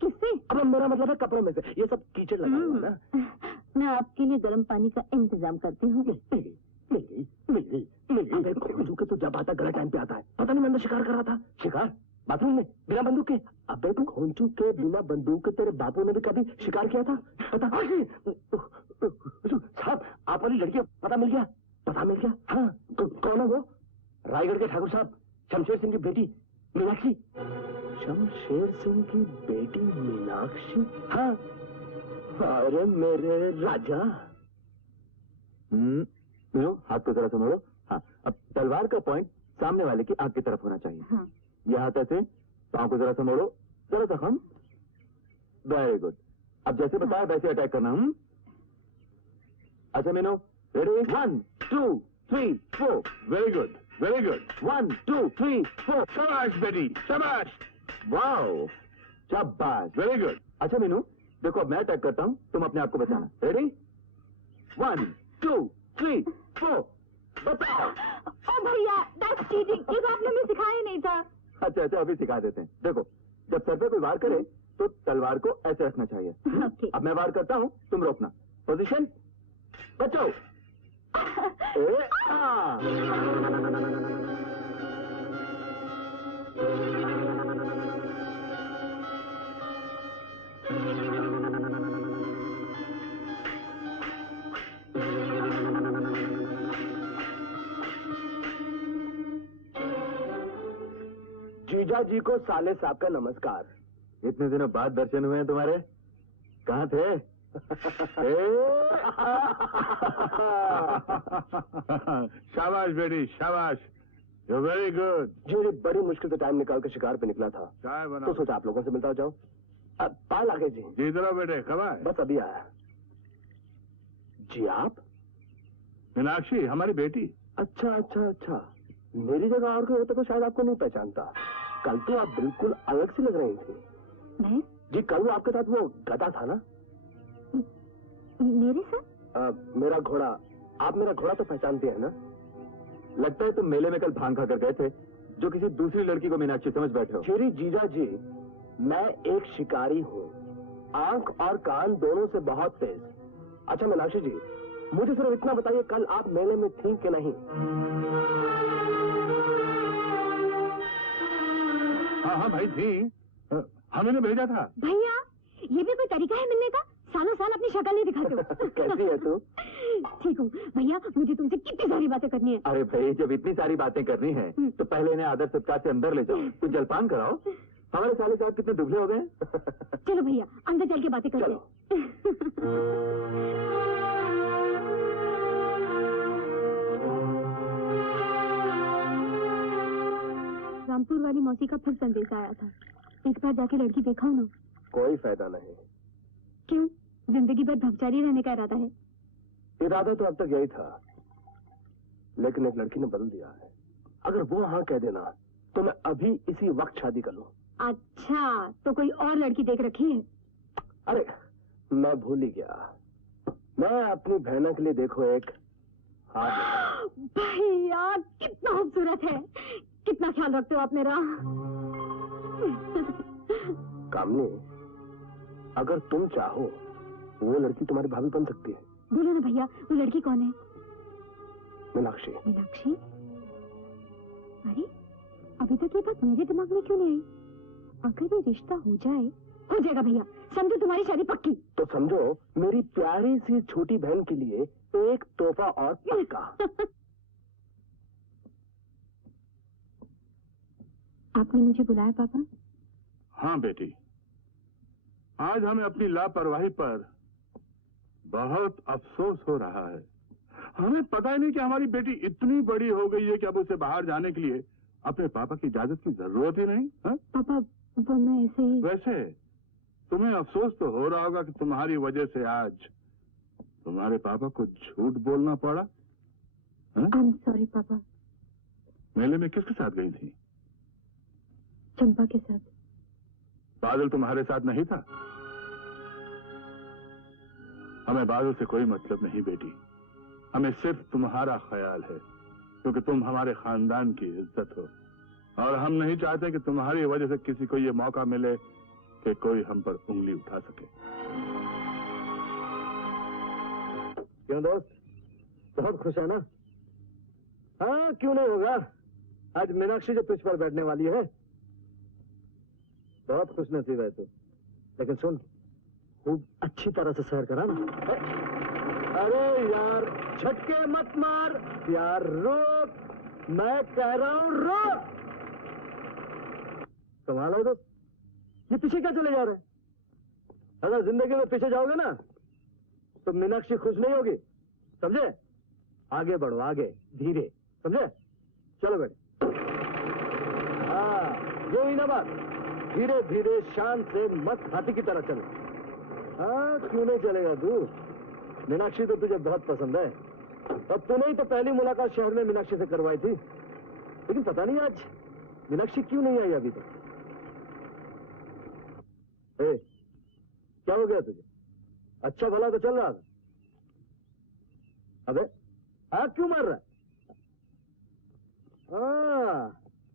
किससे? अब मेरा मतलब है कपड़ों में से ये सब कीचड़ लगा हुआ ना। मैं आपके लिए गर्म पानी का इंतजाम करती हूँ। अबे खोजू के तो जब आता गलत टाइम पे आता है। पता नहीं मैं अंदर शिकार कर रहा था। शिकार बाथरूम में बिना बंदूक के? अबे तू खोजू के बिना बंदूक के तेरे बापू ने भी कभी शिकार किया था? पता साहब आप वाली लड़की पता मिल गया? पता मिल गया? हाँ कौन है वो? रायगढ़ के ठाकुर साहब, शमशेर सिंह की बेटी मीनाक्षी। शमशेर सिंह की बेटी मीनाक्षी? हाँ। अरे मेरे राजा। हाथ को जरा संभालो। हाँ, अब तलवार का पॉइंट सामने वाले की आंख की तरफ होना चाहिए। हाँ। यह हाथ ऐसे, पाँव को जरा संभालो, जरा जख्म। Very good. अब जैसे बताया वैसे अटैक करना। अच्छा Meenu, ready? 1 2 3 4। Very good, very good. 1 2 3 4। शाबाश बेटी, शाबाश। वाओ, शाबाश। Very good. अच्छा मीनू, देखो अब मैं अटैक करता हूँ, तुम अपने आप को बचाना। रेडी? 1 2 3 4। बताओ। ओ भैया, दैट्स चीटिंग। ये तो आपने हमें सिखाया नहीं था। अच्छा अच्छा, अभी सिखा देते हैं। देखो, जब सर पे कोई वार करे तो तलवार को ऐसे रखना चाहिए। ओके। अब मैं वार करता हूँ, तुम रोकना। पोजीशन, बचाओ। जीजा जी को साले साहब का नमस्कार। इतने दिनों बाद दर्शन हुए हैं तुम्हारे, कहाँ थे? शाबाश बेटी, शाबाश। You very good. जी बड़ी मुश्किल से टाइम निकाल कर शिकार पे निकला था, चाय तो बनाओ। सोचा आप लोगों से मिलता जाओ। पाल आगे जी। जी जरा बेटे, कब आए? बस अभी आया। जी आप? मीनाक्षी हमारी बेटी। अच्छा अच्छा अच्छा, मेरी जगह और कोई होता तो शायद आपको नहीं पहचानता। कल तो आप बिल्कुल अलग सी लग रही थी। मैं? जी कल वो आपके साथ वो गधा था ना? मेरे साथ? मेरा घोड़ा। आप मेरा घोड़ा तो पहचानते हैं ना? लगता है तुम मेले में कल भांग खा कर गए थे, जो किसी दूसरी लड़की को मीनाक्षी समझ बैठे हो। श्री जीजा जी, मैं एक शिकारी हूँ, आंख और कान दोनों से बहुत तेज। अच्छा मीनाक्षी जी, मुझे सिर्फ इतना बताइए, कल आप मेले में थी कि नहीं? हाँ हाँ भाई थी, हमें ने भेजा था। भैया, ये भी कोई तरीका है मिलने का? सालों साल अपनी शक्ल नहीं दिखाते हो। कैसी है तू? ठीक हूँ भैया, मुझे तुमसे कितनी सारी बातें करनी है। अरे भाई, जब इतनी सारी बातें करनी है तो पहले इन्हें आदर सत्कार से अंदर ले जाओ, कुछ जलपान कराओ। हमारे साले साहब कितने दुबले हो गए। चलो भैया, अंदर चल के बातें करते हैं। रामपुर वाली मौसी का फिर संदेश आया था, एक बार जाके लड़की देखा ना। कोई फायदा नहीं। क्यों? जिंदगी भर ब्रह्मचारी रहने का इरादा है? इरादा तो अब तक यही था, लेकिन एक लड़की ने बदल दिया है। अगर वो हाँ कह देना तो मैं अभी इसी वक्त शादी कर लूं। अच्छा, तो कोई और लड़की देख रखी है? अरे मैं भूल ही गया, मैं अपनी बहना के लिए देखो एक हार। भैया कितना खूबसूरत है, कितना ख्याल रखते हो आप मेरा। कामनी, अगर तुम चाहो वो लड़की तुम्हारी भाभी बन सकती है। बोलो ना भैया, वो लड़की कौन है? मीनाक्षी। मीनाक्षी? अरे अभी तक ये बात मेरे दिमाग में क्यों नहीं आई? अगर ये रिश्ता हो जाएगा भैया, समझो तुम्हारी शादी पक्की। तो समझो मेरी प्यारी सी छोटी बहन के लिए एक तोहफा और पक्का। आपने मुझे बुलाया पापा? हाँ बेटी, आज हमें अपनी लापरवाही पर बहुत अफसोस हो रहा है। हमें पता ही नहीं कि हमारी बेटी इतनी बड़ी हो गई है कि अब उसे बाहर जाने के लिए अपने पापा की इजाजत की जरूरत ही नहीं। हा? पापा वो मैं ऐसे ही। वैसे तुम्हें अफसोस तो हो रहा होगा कि तुम्हारी वजह से आज तुम्हारे पापा को झूठ बोलना पड़ा। आई एम सॉरी पापा। मेले में किसके साथ गई थी? चंपा के साथ। बादल तुम्हारे साथ नहीं था? हमें बादल से कोई मतलब नहीं बेटी, हमें सिर्फ तुम्हारा ख्याल है, क्योंकि तुम हमारे खानदान की इज्जत हो और हम नहीं चाहते कि तुम्हारी वजह से किसी को ये मौका मिले कि कोई हम पर उंगली उठा सके। क्यों दोस्त, बहुत खुश है ना? हाँ क्यों नहीं होगा, आज मीनाक्षी जो तुझ पर बैठने वाली है। बहुत खुश नसीब है तू, लेकिन सुन, खूब अच्छी तरह से सैर करा ना। अरे यार झटके मत मार यार, रुक, मैं कह रहा हूं रुक। कमाल है दोस्त, ये पीछे क्या चले जा रहे हैं? अगर जिंदगी में पीछे जाओगे ना तो मीनाक्षी खुश नहीं होगी, समझे? आगे बढ़ो, आगे धीरे, समझे? चलो बेटे। हाँ ये हुई ना बात, धीरे धीरे शान से मस्त हाथी की तरह चलो। हाँ क्यों नहीं चलेगा तू? मीनाक्षी तो तुझे बहुत पसंद है, और तूने ही तो पहली मुलाकात शहर में मीनाक्षी से करवाई थी, लेकिन पता नहीं आज मीनाक्षी क्यों नहीं आई अभी तक। क्या हो गया तुझे? अच्छा भला तो चल रहा था। अबे आग क्यों मार रहा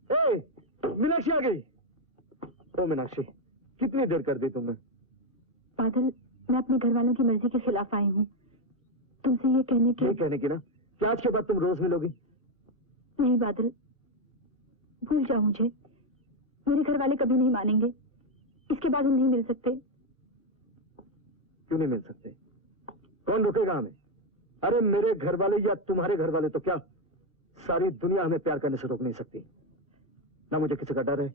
है? मीनाक्षी आ गई। ओ मीनाक्षी, कितनी देर कर दी तुमने? बादल, मैं अपने घर वालों की मर्जी के खिलाफ आई हूँ, तुमसे ये कहने की ना कि आज के बाद तुम रोज मिलोगी। नहीं बादल, भूल जाओ मुझे, मेरे घर वाले कभी नहीं मानेंगे, इसके बाद हम नहीं मिल सकते। क्यों नहीं मिल सकते? कौन रुकेगा हमें? अरे मेरे घर वाले या तुम्हारे घर वाले तो क्या, सारी दुनिया हमें प्यार करने से रोक नहीं सकती। ना मुझे किसी का डर है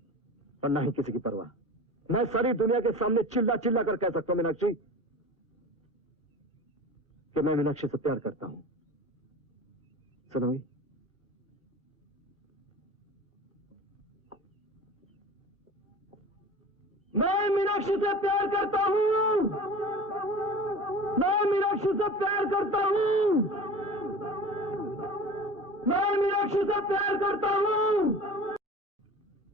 और ना ही किसी की परवाह। मैं सारी दुनिया के सामने चिल्ला चिल्ला कर कह सकता हूं मीनाक्षी कि मैं मीनाक्षी से प्यार करता हूं। सुनोगी? मैं मीनाक्षी से प्यार करता हूँ। मैं मीनाक्षी से प्यार करता हूँ। मैं मीनाक्षी से प्यार करता हूँ।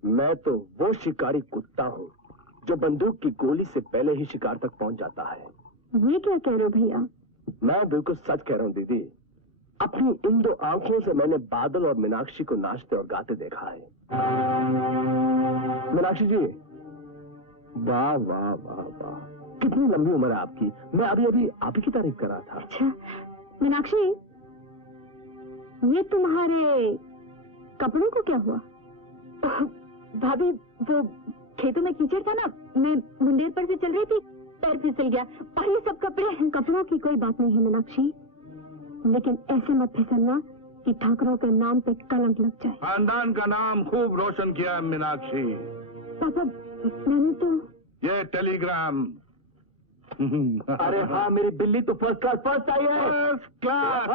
मैं तो वो शिकारी कुत्ता हूँ जो बंदूक की गोली से पहले ही शिकार तक पहुंच जाता है। ये क्या कह रहे हो भैया? मैं बिल्कुल सच कह रहा हूँ दीदी। अपनी इन दो आंखों से मैंने बादल और मीनाक्षी को नाचते और गाते देखा है। मीनाक्षी जी, वाह वाह वाह वाह, कितनी लंबी उम्र है आपकी। मैं अभी अभी आप ही की तारीफ कर रहा था। अच्छा मीनाक्षी, ये तुम्हारे कपड़ों को क्या हुआ? भाभी, वो खेतों में कीचड़ था ना, मैं मुंडेर पर से चल रही थी, पैर फिसल गया और ये सब कपड़े। कपड़ों की कोई बात नहीं है मीनाक्षी, लेकिन ऐसे मत फिसलना कि ठाकरों के नाम पे कलंक लग जाए। खानदान का नाम खूब रोशन किया मीनाक्षी। पापा, मैंने तो ये टेलीग्राम। अरे हाँ, मेरी बिल्ली तो फर्स्ट क्लास फर्स्ट आई है। First class.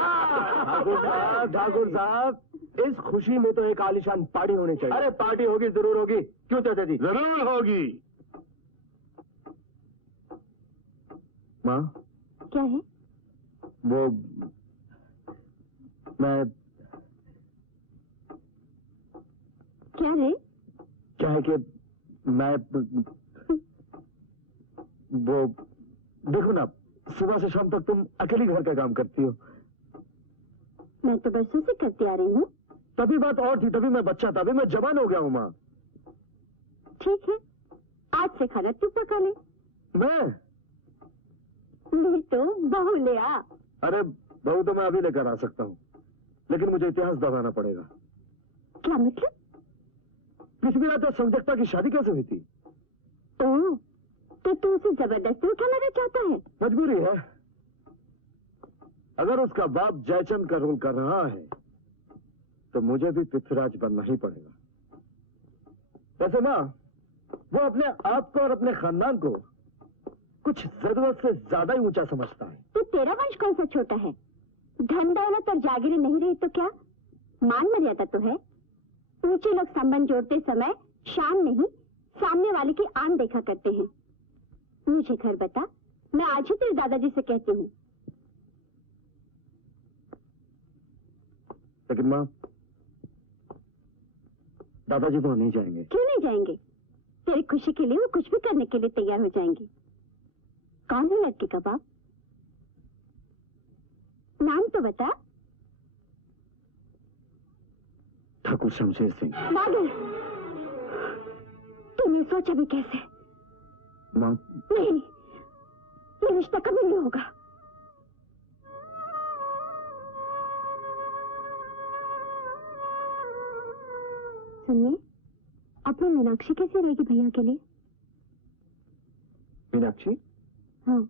ठाकुर साहब, इस खुशी में तो एक आलीशान पार्टी होनी चाहिए। अरे पार्टी होगी, जरूर होगी। क्यों चाचा जी? जरूर होगी। माँ, क्या है? वो मैं क्या रे? क्या है कि मैं वो देखो ना, सुबह से शाम तक तुम अकेली घर का काम करती हो। मैं तो बरसों से करती आ रही हूँ। तभी बात और थी, तभी मैं बच्चा था, अभी मैं जवान हो गया हूँ माँ। ठीक है, आज से खाना तू पका ले। मैं? नहीं तो बहू ले आ। अरे बहू तो मैं अभी लेकर आ सकता हूँ, लेकिन मुझे इतिहास दबाना पड़ेगा। क्या मतलब? पिछली रात संजक्ता की शादी कैसे हुई थी? ओह, तो तू उसे जबरदस्ती उठा लाना चाहता है? मजबूरी है। अगर उसका बाप जयचंद का रोल कर रहा है तो मुझे भी पृथ्वीराज बनना ही पड़ेगा। वैसे माँ, वो अपने आप को और अपने खानदान को कुछ जरूरत से ज्यादा ही ऊंचा समझता है। तो तेरा वंश कौन सा छोटा है? धन दौलत और जागीरें नहीं रही तो क्या, मान मर्यादा तो है। ऊंचे लोग संबंध जोड़ते समय शान नहीं, सामने वाले की आन देखा करते हैं। मुझे घर बता, मैं आज ही तेरे दादाजी से कहती हूँ। लेकिन माँ, दादाजी वहां नहीं जाएंगे। क्यों नहीं जाएंगे? तेरी खुशी के लिए वो कुछ भी करने के लिए तैयार हो जाएंगे। कौन है लड़की का बाप? नाम तो बता। ठाकुर शमशेर सिंह। पागल, तूने सोचा भी कैसे? माँ, नहीं, ये रिश्ता कभी नहीं होगा। सुनिए, अपनी मीनाक्षी कैसी रहेगी भैया के लिए? मीनाक्षी? हाँ।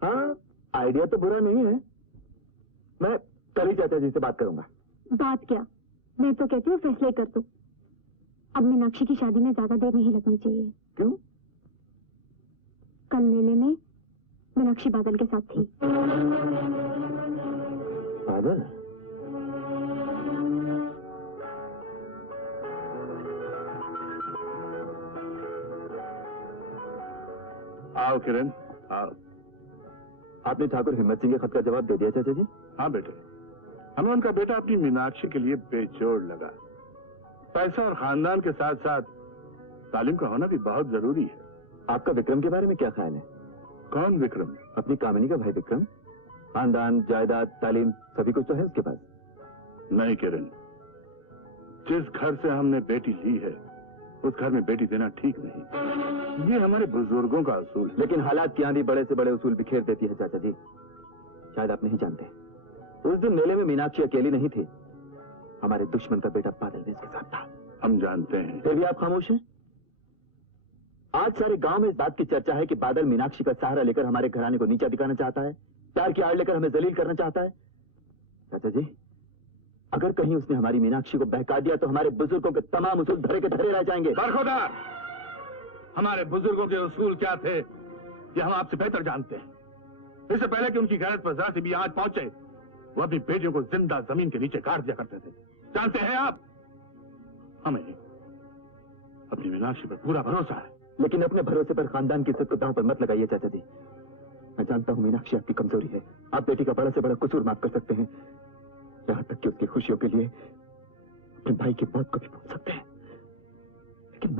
हाँ, आइडिया तो बुरा नहीं है। मैं कल ही चाचा जी से बात करूंगा। बात क्या, मैं तो कहती हूँ फैसले कर दो। अब मीनाक्षी की शादी में ज्यादा देर नहीं लगनी चाहिए। क्यों? कल मेले में मीनाक्षी बादल के साथ थी। बादल? आओ किरण, आओ। आपने ठाकुर हिम्मत सिंह के खत का जवाब दे दिया चाचा जी? हाँ बेटे, हनुमान का बेटा अपनी मीनाक्षी के लिए बेजोड़ लगा। पैसा और खानदान के साथ साथ तालीम का होना भी बहुत जरूरी है। आपका विक्रम के बारे में क्या ख्याल है? कौन विक्रम? अपनी कामिनी का भाई विक्रम। खानदान, जायदाद, तालीम सभी कुछ तो है उसके पास। नहीं किरण, जिस घर से हमने बेटी ली है उस घर में बेटी देना ठीक नहीं। ये हमारे बुजुर्गों का असूल है। लेकिन हालात की आंधी बड़े से बड़े उसूल बिखेर देती है चाचा जी। शायद आप नहीं जानते, उस दिन मेले में मीनाक्षी अकेली नहीं थी, हमारे दुश्मन का बेटा बादल भी इसके साथ था। हम जानते हैं। फिर भी आप खामोश हैं। आज सारे गांव में इस बात की चर्चा है कि बादल मीनाक्षी का सहारा लेकर हमारे घराने को नीचा दिखाना चाहता है, प्यार की आड़ लेकर हमें जलील करना चाहता है। चाचा जी, अगर कहीं उसने हमारी मीनाक्षी को बहका दिया तो हमारे बुजुर्गों के तमाम उसूल धरे के धरे रह जाएंगे। बरखुरदार, हमारे बुजुर्गों के उसूल क्या थे ये हम आपसे बेहतर जानते हैं। इससे पहले कि उनकी गैरत पर जरा सी भी आंच पहुंचे, वो अपनी बेटियों को जिंदा जमीन के नीचे गाड़ दिया करते थे। जानते हैं आप, हमें अपनी मीनाक्षी पर पूरा भरोसा है। लेकिन अपने भरोसे पर खानदान की इज्जत को दांव पर मत लगाइए चाचा जी। मैं जानता हूं मीनाक्षी आपकी कमजोरी है, आप बेटी का बड़ा से बड़ा कसूर माफ कर सकते हैं, यहां तक कि उसकी खुशियों के लिए अपने भाई की मौत को भी भूल सकते हैं। लेकिन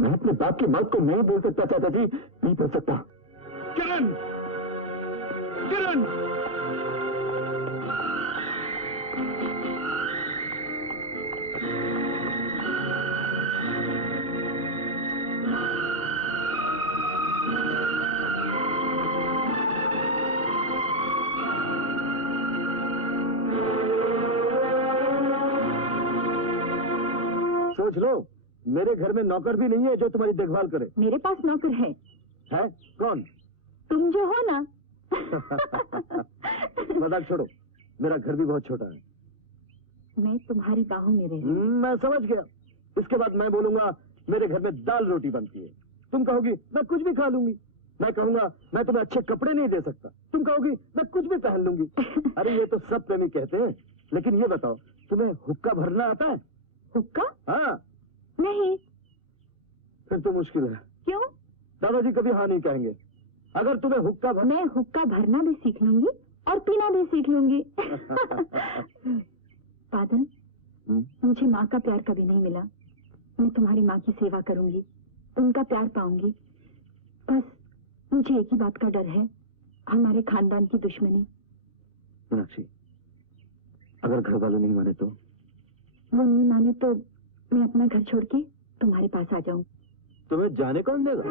मैं अपने बाप की मौत को नहीं भूल सकता चाचा जी, नहीं भूल सकता। किरण, किरण, सोच लो, मेरे घर में नौकर भी नहीं है जो तुम्हारी देखभाल करे। मेरे पास नौकर है। कौन? तुम जो हो ना। मजाक छोड़ो, मेरा घर भी बहुत छोटा है। मैं तुम्हारी बाहों में रह रही हूँ। मैं समझ गया। इसके बाद मैं बोलूंगा मेरे घर में दाल रोटी बनती है, तुम कहोगी मैं कुछ भी खा लूंगी। मैं कहूंगा मैं तुम्हें अच्छे कपड़े नहीं दे सकता, तुम कहोगी मैं कुछ भी पहन लूंगी। अरे ये तो सब प्रेमी कहते हैं, लेकिन ये बताओ तुम्हें हुक्का भरना आता है? हुक्का? हाँ। नहीं। फिर तो मुश्किल है। क्यों? दादाजी कभी हाँ नहीं कहेंगे। अगर तुम्हें हुक्का मैं हुक्का भरना भी सीख लूंगी और पीना भी सीख लूंगी। बादल, मुझे माँ का प्यार कभी नहीं मिला। मैं तुम्हारी माँ की सेवा करूंगी, उनका प्यार पाऊंगी। बस मुझे एक ही बात का डर है, हमारे खानदान की दुश्मनी। मीनाक्षी, अगर घर वाले नहीं माने तो? वो नहीं माने तो मैं अपना घर छोड़ के तुम्हारे पास आ जाऊं। तुम्हें जाने कौन देगा?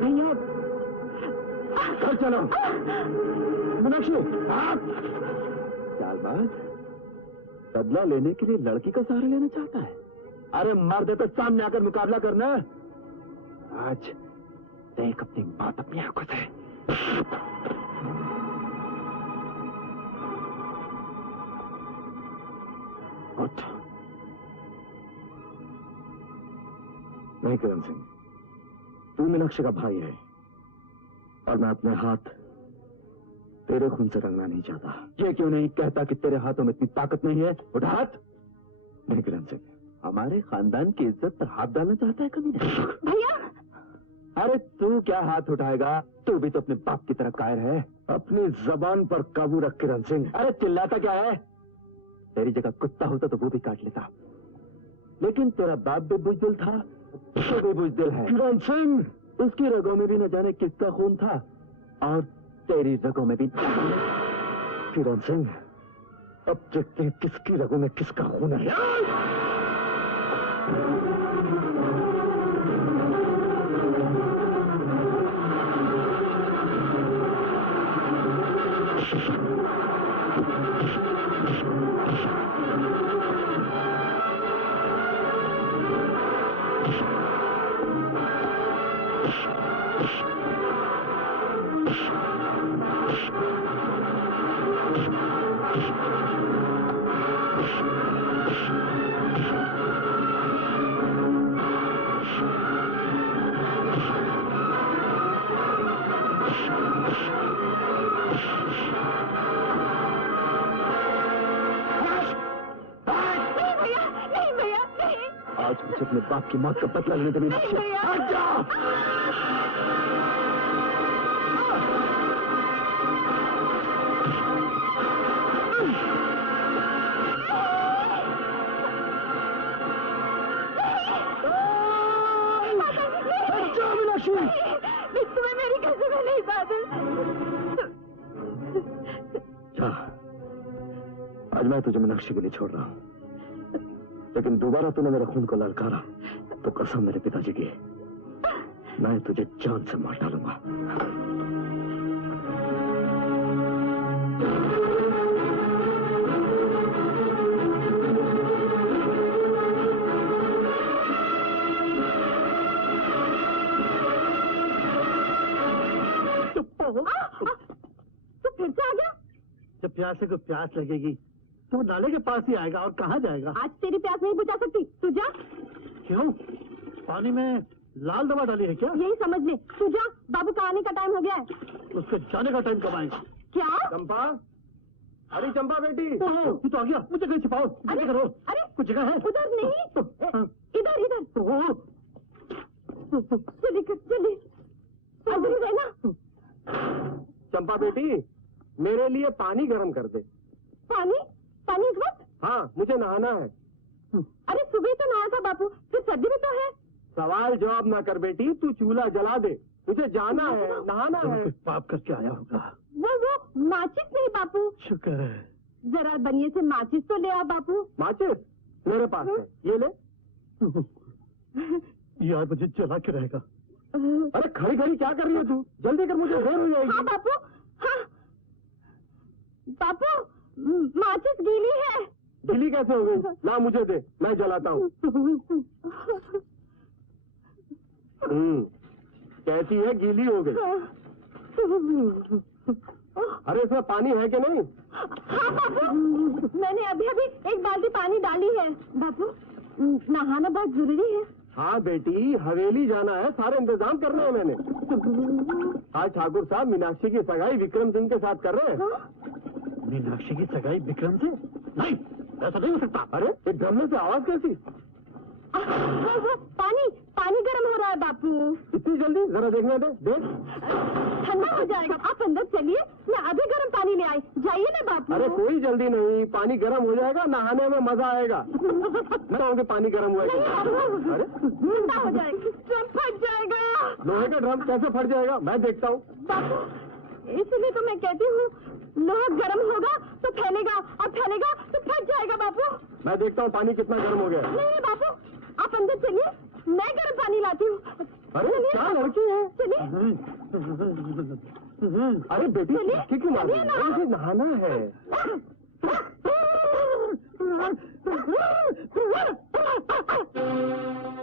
भैया, घर चलो। मीनाक्षी, चालबाज, बदला लेने के लिए लड़की का सहारा लेना चाहता है। अरे मार दे तो सामने आकर मुकाबला करना। आज देख अपनी बात अपनी आंखों से। उठ। नहीं किरण सिंह, तू मीनाक्षी का भाई है और मैं अपने हाथ तेरे खून से रंगना नहीं चाहता। ये क्यों नहीं कहता कि तेरे हाथों में इतनी ताकत नहीं है? उठा हाथ। नहीं किरण सिंह, हमारे खानदान की इज्जत पर हाथ डालना चाहता है कभी नहीं। भैया, अरे तू क्या हाथ उठाएगा? तू भी तो अपने बाप की तरह कायर है। अपनी जबान पर काबू रख किरण सिंह। अरे चिल्लाता क्या है? तेरी जगह कुत्ता होता तो वो भी काट लेता, लेकिन तेरा बाप भी बुजदिल था, तू भी बुजदिल है। किरण सिंह, उसकी रगों में भी न जाने किसका खून था और तेरी रगों में भी। किरण सिंह, अब देखते हैं किसकी रगों में किसका खून है। आज मुझे अपने बाप की मौत का बदला लेने देने नहीं तुम्हें मेरी कसम है। नहीं बादल, आज मैं तुझे मीनाक्षी के लिए छोड़ रहा हूँ, लेकिन दोबारा तूने मेरे खून को ललकारा तो कसम मेरे पिताजी की, मैं तुझे जान से मार डालूंगा। तो फिर से आ गया? जब प्यासे को प्यास लगेगी तो नाले के पास ही आएगा, और कहाँ जाएगा? आज तेरी प्यास नहीं बुझा सकती, तू जा। क्यों? पानी में लाल दवा डाली है क्या? यही समझ ले, तू जा, बाबू का आने का टाइम हो गया है। उसके जाने का टाइम कब आएगा? क्या? चंपा, अरे चंपा बेटी, ये तो आ गया, मुझे कहीं छिपाओ, अरे करो, अरे कुछ जगह है? उधर नहीं, इधर इधर, जल्दी जल्दी अंदर ही रहना। चंपा बेटी, मेरे लिए पानी गर्म कर दे। पानी पानी इस वक्त? हाँ, मुझे नहाना है। अरे सुबह तो नहाया था बापू, फिर सर्दी भी तो है। सवाल जवाब ना कर बेटी, तू चूल्हा जला दे, मुझे जाना है, नहाना है। कुछ पाप करके आया होगा। वो माचिस नहीं बापू, शुक्र है। जरा बनिए से माचिस तो ले आ बापू। माचिस मेरे पास है, ये ले। यार मुझे जला के रहेगा। अरे खड़ी खड़ी क्या कर रही है तू? जल्दी कर, मुझे देर हो जाएगी। हाँ बापू, हाँ बापू, माचिस गीली है। गीली कैसे हो गई? ला मुझे दे, मैं जलाता हूँ। कैसी है? गीली हो गई। अरे इसमें पानी है कि नहीं? हाँ बापू, मैंने अभी अभी एक बाल्टी पानी डाली है। बापू, नहाना बहुत जरूरी है। हाँ बेटी, हवेली जाना है, सारे इंतजाम करने हैं मैंने। आज ठाकुर साहब मीनाक्षी की सगाई विक्रम सिंह के साथ कर रहे हैं। मीनाक्षी की सगाई विक्रम से? नहीं, ऐसा नहीं हो सकता। अरे एक ड्रम में से आवाज कैसी? वो पानी गर्म हो रहा है बापू। इतनी जल्दी? जरा देखने दे, देख। ठंडा हो जाएगा, आप अंदर चलिए, मैं अभी गर्म पानी ले आई। जाइए ना बापू। अरे कोई जल्दी नहीं, पानी गर्म हो जाएगा, नहाने में मजा आएगा। मैं कहूँगी पानी गर्म हुआ है। अरे ठंडा हो जाएगा, ड्रम फट जाएगा। लोहे का ड्रम कैसे फट जाएगा? मैं देखता हूँ। बापू, इसलिए तो मैं कहती हूँ, लोहा गर्म होगा तो फैलेगा, और फैलेगा तो फट जाएगा बापू। मैं देखता हूँ पानी कितना गर्म हो गया। नहीं बापू, आप अंदर चलिए, मैं गर्म पानी लाती हूँ। अरे क्या लड़की है? चलिए। अरे बेटी, चलिए, क्यों मार रही चलिए ना। है? मुझे नहाना है।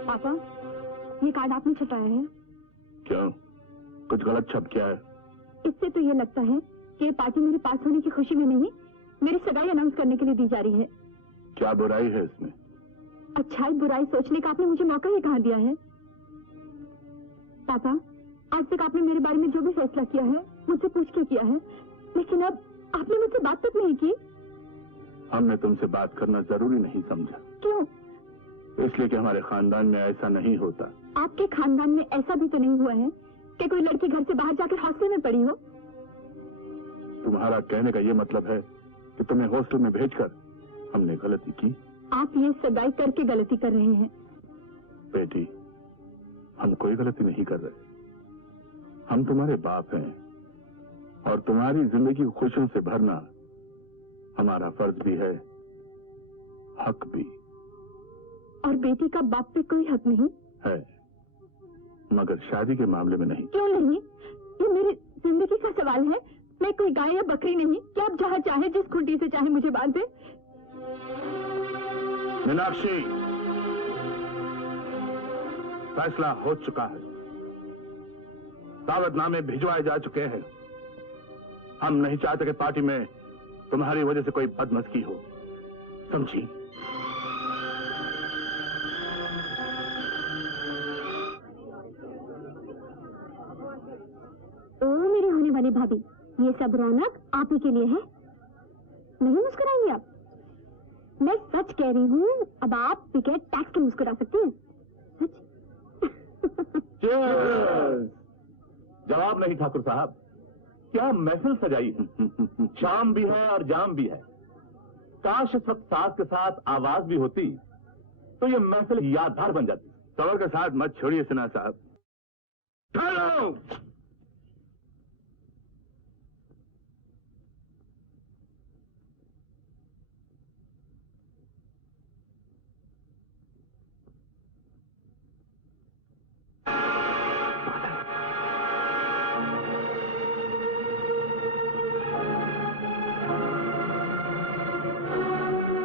पापा, ये कार्ड आपने छुपाया है? क्यों? कुछ गलत छप क्या है? इससे तो ये लगता है कि ये पार्टी मेरे पास होने की खुशी में नहीं, मेरी सगाई अनाउंस करने के लिए दी जा रही है। क्या बुराई है इसमें? अच्छाई बुराई सोचने का आपने मुझे मौका ही कहाँ दिया है? पापा, आज तक आपने मेरे बारे में जो भी फैसला किया है, मुझसे पूछ के किया है, लेकिन अब आपने मुझसे बात तक नहीं की। हमने तुमसे बात करना जरूरी नहीं समझा। क्यों? इसलिए कि हमारे खानदान में ऐसा नहीं होता। आपके खानदान में ऐसा भी तो नहीं हुआ है कि कोई लड़की घर से बाहर जाकर हॉस्टल में पड़ी हो। तुम्हारा कहने का ये मतलब है कि तुम्हें हॉस्टल में भेजकर हमने गलती की? आप ये सगाई करके गलती कर रहे हैं। बेटी, हम कोई गलती नहीं कर रहे। हम तुम्हारे बाप हैं और तुम्हारी जिंदगी को खुशियों से भरना हमारा फर्ज भी है, हक भी। और बेटी का बाप पे कोई हक नहीं है, मगर शादी के मामले में नहीं। क्यों नहीं? ये मेरी जिंदगी का सवाल है। मैं कोई गाय या बकरी नहीं कि आप जहाँ चाहे जिस खूंटी से चाहे मुझे बांध दे। मीनाक्षी, फैसला हो चुका है, दावतनामे भिजवाए जा चुके हैं। हम नहीं चाहते कि पार्टी में तुम्हारी वजह से कोई बदमस्की हो, समझी? ओ मेरी होने वाली भाभी, ये सब रौनक आप ही के लिए है। नहीं मुस्कुराएंगे आप? मैं सच कह रही हूँ, अब आप बगैर टैक्स के मुस्कुरा सकती हैं। Cheers! जवाब नहीं ठाकुर साहब, क्या महफिल सजाई है। शाम भी है और जाम भी है। काश इस वक्त सास के साथ आवाज भी होती तो ये महफिल यादगार बन जाती। सबर के साथ मत छोड़िए सिन्हा साहब। चलो!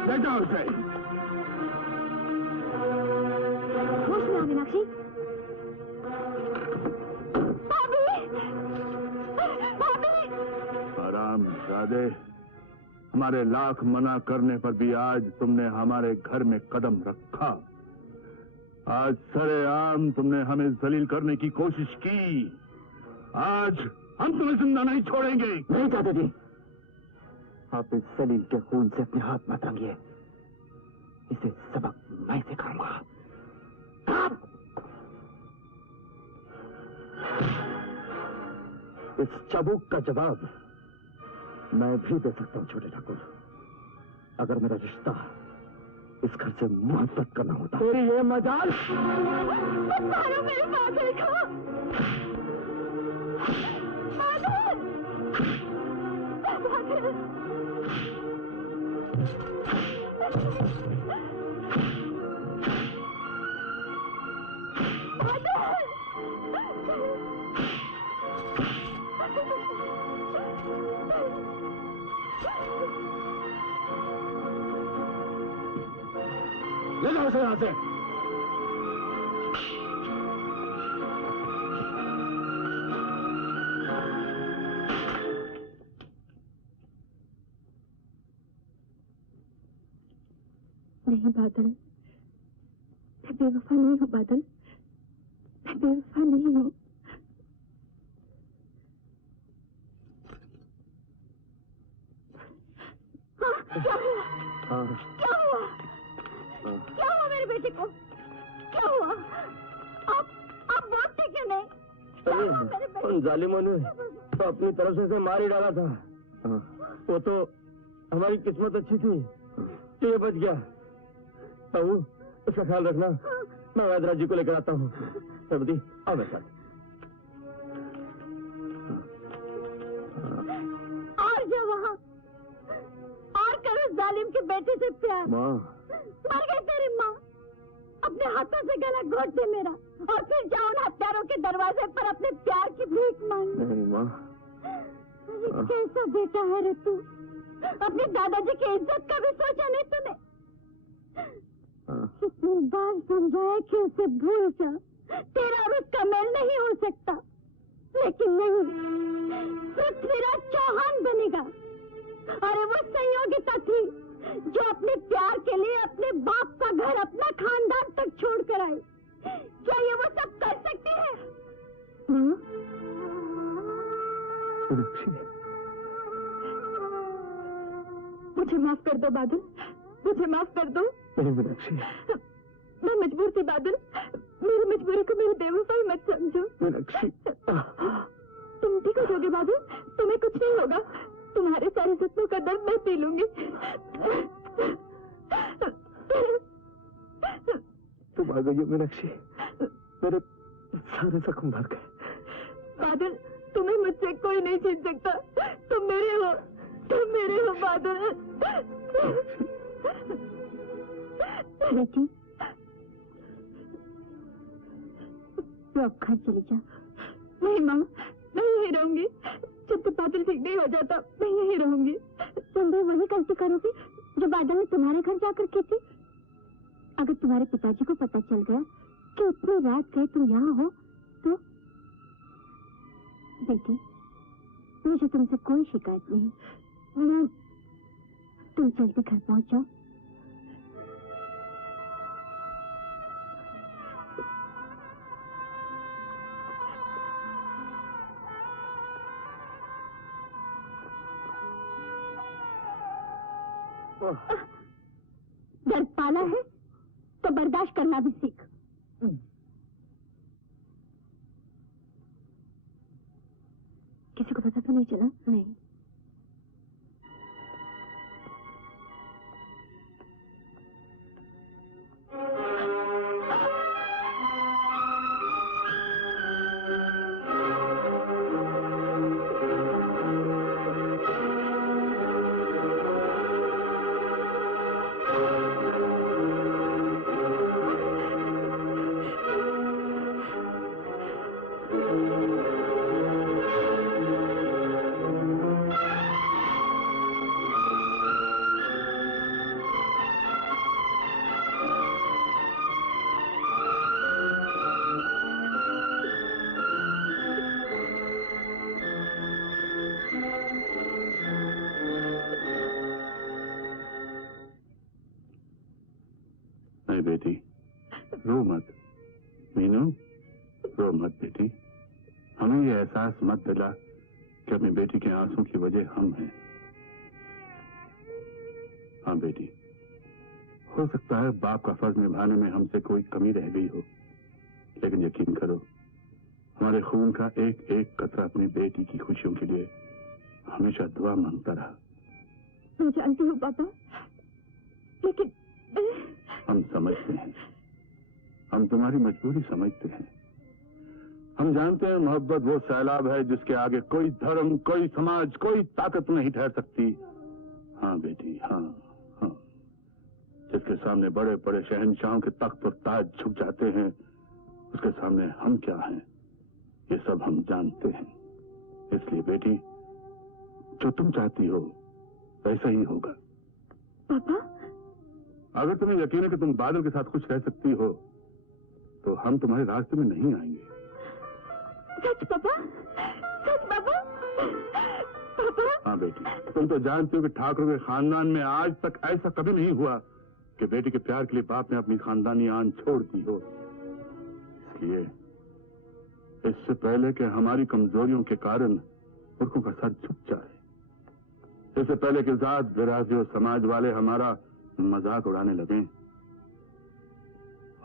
ले जाओ उसे। होश में आ मीनाक्षी। भाभी! भाभी! आराम जादे, हमारे लाख मना करने पर भी आज तुमने हमारे घर में कदम रखा। आज सरेआम तुमने हमें जलील करने की कोशिश की। आज हम तुम्हें जिंदा नहीं छोड़ेंगे। नहीं चाचा जी, आप इस सलील के खून से अपने हाथ मत रंगिए। इसे सबक मैं सिखाऊंगा। इस चाबुक का जवाब मैं भी दे सकता हूं छोटे ठाकुर। अगर मेरा रिश्ता इस घर से मोहब्बत करना होता। तेरी ये मजाल। मारो मेरे फादर को। ले जाओ उसे यहां से। नहीं बादल, मैं बेवफा नहीं हूँ बादल, मैं बेवफा नहीं हूँ। क्या हुआ? क्या हुआ? क्या हुआ मेरे बेटे को? क्या हुआ? आप बोलते क्यों नहीं? क्या हुआ मेरे बेटे? उन जालिमों ने तो अपनी तरफ से मार ही डाला था। वो तो हमारी किस्मत अच्छी थी कि ये बच गया। बाबू, उसका ख्याल रखना। मैं वैदराज जी को लेकर आता हूँ। सरबती, आओ मेरे साथ। और जा वहाँ और करो जालिम के बेटे से प्यार। माँ, मर गई तेरी माँ। अपने हाथों से गला घोट दे मेरा और फिर जाओ उन हत्यारों के दरवाजे पर अपने प्यार की भीख मांग। नहीं माँ। अरे कैसा बेटा है रे तू। अपने दादाजी की इज्जत का भी सोचा नहीं तूने। कितनी बार समझाया कि उसे भूल जा, तेरा और उसका मेल नहीं हो सकता। लेकिन नहीं, पृथ्वीराज चौहान बनेगा। अरे वो संयोगिता थी जो अपने प्यार के लिए अपने बाप का घर, अपना खानदान तक छोड़ कर आई। क्या ये वो सब कर सकती है? मुझे माफ कर दो बादल, मुझे माफ कर दो। मीनाक्षी, मैं मजबूर थी बादल, मेरी मजबूरी को मेरी बेवफाई मत समझो। मीनाक्षी, तुम ठीक हो जाओगे बादल, तुम्हें कुछ नहीं होगा। तुम्हारे सारे सपनों का दर्द मैं पी लूंगी। तुम आ गई हो मीनाक्षी, मेरे सारे जख्म भर गए। बादल, तुम्हें मुझसे कोई नहीं छीन सकता। तुम मेरे हो, तुम मेरे हो बादल। बेटी, तो अब घर चली जा। नहीं माँ, मैं यही रहूंगी। जब तक बादल ठीक नहीं हो जाता मैं यही रहूंगी। तुम भी वही गलती करोगी जो बादल ने तुम्हारे घर जाकर की थी। अगर तुम्हारे पिताजी को पता चल गया कि इतनी रात गए तुम यहाँ हो तो? बेटी, मुझे तुमसे कोई शिकायत नहीं। मैं तुम जल्दी घर पहुंच जाओ। दर्द पाला है तो बर्दाश्त करना भी सीख। किसी को पता तो नहीं चला? नहीं। बेटी, रो मत। मीनू, रो मत बेटी। हमें ये एहसास मत दिला कि अपनी बेटी के आंसू की वजह हम हैं। हाँ बेटी, हो सकता है बाप का फर्ज निभाने में हमसे कोई कमी रह गई हो, लेकिन यकीन करो हमारे खून का एक एक कतरा अपनी बेटी की खुशियों के लिए हमेशा दुआ मांगता रहा। मैं जानती हूँ पापा, लेकिन हम समझते हैं, हम तुम्हारी मजबूरी समझते हैं। हम जानते हैं मोहब्बत वो सैलाब है जिसके आगे कोई धर्म, कोई समाज, कोई ताकत नहीं ठहर सकती। हाँ बेटी, हाँ हाँ, जिसके सामने बड़े बड़े शहंशाहों के तख्त और ताज झुक जाते हैं, उसके सामने हम क्या हैं ये सब हम जानते हैं। इसलिए बेटी, जो तुम चाहती हो वैसा ही होगा। पापा, अगर तुम्हें यकीन है कि तुम बादल के साथ खुश रह सकती हो तो हम तुम्हारे रास्ते में नहीं आएंगे। सच पापा, सच पापा, पापा। हाँ बेटी, तुम तो जानती हो कि ठाकुर के खानदान में आज तक ऐसा कभी नहीं हुआ कि बेटी के प्यार के लिए बाप ने अपनी खानदानी आन छोड़ दी हो। इसलिए इससे पहले कि हमारी कमजोरियों के कारण मूर्खों का सर झुक जाए, इससे पहले कि जात बिरादरी और समाज वाले हमारा मजाक उड़ाने लगे,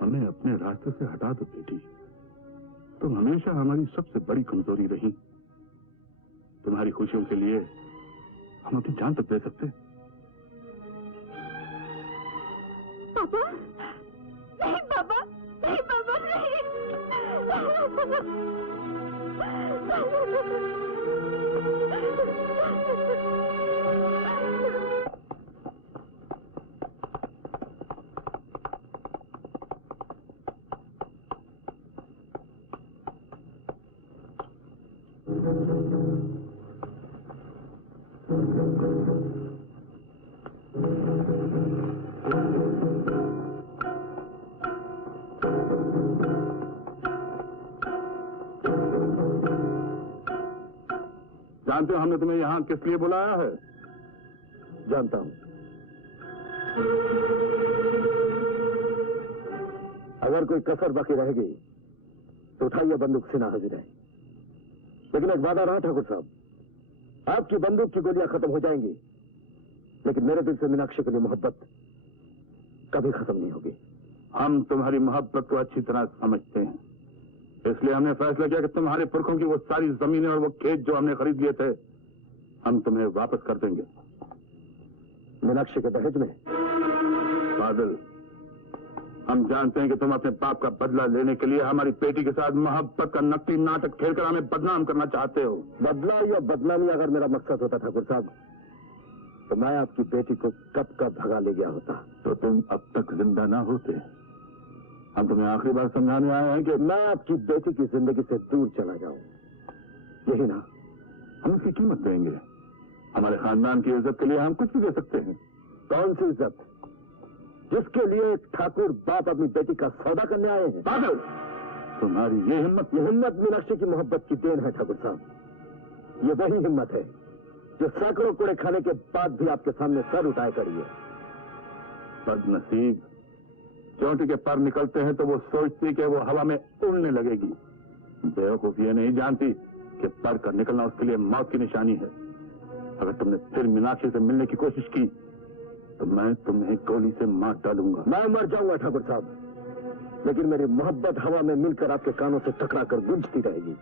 हमें अपने रास्ते से हटा दो बेटी। तुम हमेशा हमारी सबसे बड़ी कमजोरी रही। तुम्हारी खुशियों के लिए हम अपनी जान तक दे सकते। पापा, नहीं पापा, नहीं पापा, नहीं। जानते हो हमने तुम्हें यहां किस लिए बुलाया है? जानता हूं। अगर कोई कसर बाकी रह गई तो उठाइए बंदूक, सीना हाजिर है। लेकिन एक वादा रहा ठाकुर साहब, आपकी बंदूक की गोलियां खत्म हो जाएंगी, लेकिन मेरे दिल से मीनाक्षी के लिए मोहब्बत कभी खत्म नहीं होगी। हम तुम्हारी मोहब्बत को अच्छी तरह समझते हैं, इसलिए हमने फैसला किया कि तुम्हारे पुरखों की वो सारी जमीनें और वो खेत जो हमने खरीद लिए थे, हम तुम्हें वापस कर देंगे। मीनाक्षी के दहेज में? बादल, हम जानते हैं कि तुम अपने पाप का बदला लेने के लिए हमारी बेटी के साथ मोहब्बत का नकली नाटक खेलकर हमें बदनाम करना चाहते हो। बदला या बदनामी अगर मेरा मकसद होता ठाकुर साहब, तो मैं आपकी बेटी को कब का भगा ले गया होता। तो तुम अब तक जिंदा ना होते। हम तुम्हें आखिरी बार समझाने आए हैं कि मैं आपकी बेटी की जिंदगी से दूर चला जाऊं, यही ना? हम इसकी कीमत देंगे। हमारे खानदान की इज्जत के लिए हम कुछ भी दे सकते हैं। कौन सी इज्जत जिसके लिए एक ठाकुर बाप अपनी बेटी का सौदा करने आए हैं? बादल, तुम्हारी ये हिम्मत मीनाक्षी की मोहब्बत की देन है ठाकुर साहब। ये वही हिम्मत है जो सैकड़ों कुड़े खाने के बाद भी आपके सामने सर उठाए खड़ी है। बदनसीब, चोटी के पर निकलते हैं तो वो सोचती कि वो हवा में उड़ने लगेगी। बेवकूफ ये नहीं जानती कि पर का निकलना उसके लिए मौत की निशानी है। अगर तुमने फिर मीनाक्षी से मिलने की कोशिश की तो मैं तुम्हें गोली से मार डालूंगा। मैं मर जाऊंगा ठाकुर साहब, लेकिन मेरी मोहब्बत हवा में मिलकर आपके कानों से टकराकर गूंजती रहेगी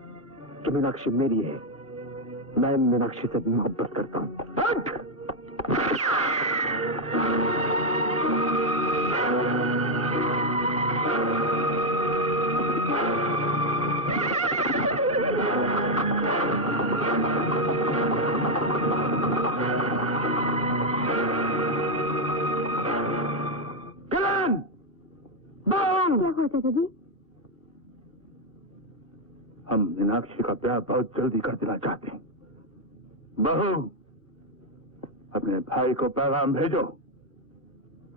कि मीनाक्षी मेरी है। मैं मीनाक्षी से मोहब्बत करता हूं। दादाजी, हम मीनाक्षी का ब्याह बहुत जल्दी कर देना चाहते हैं। बहू, अपने भाई को पैगाम भेजो,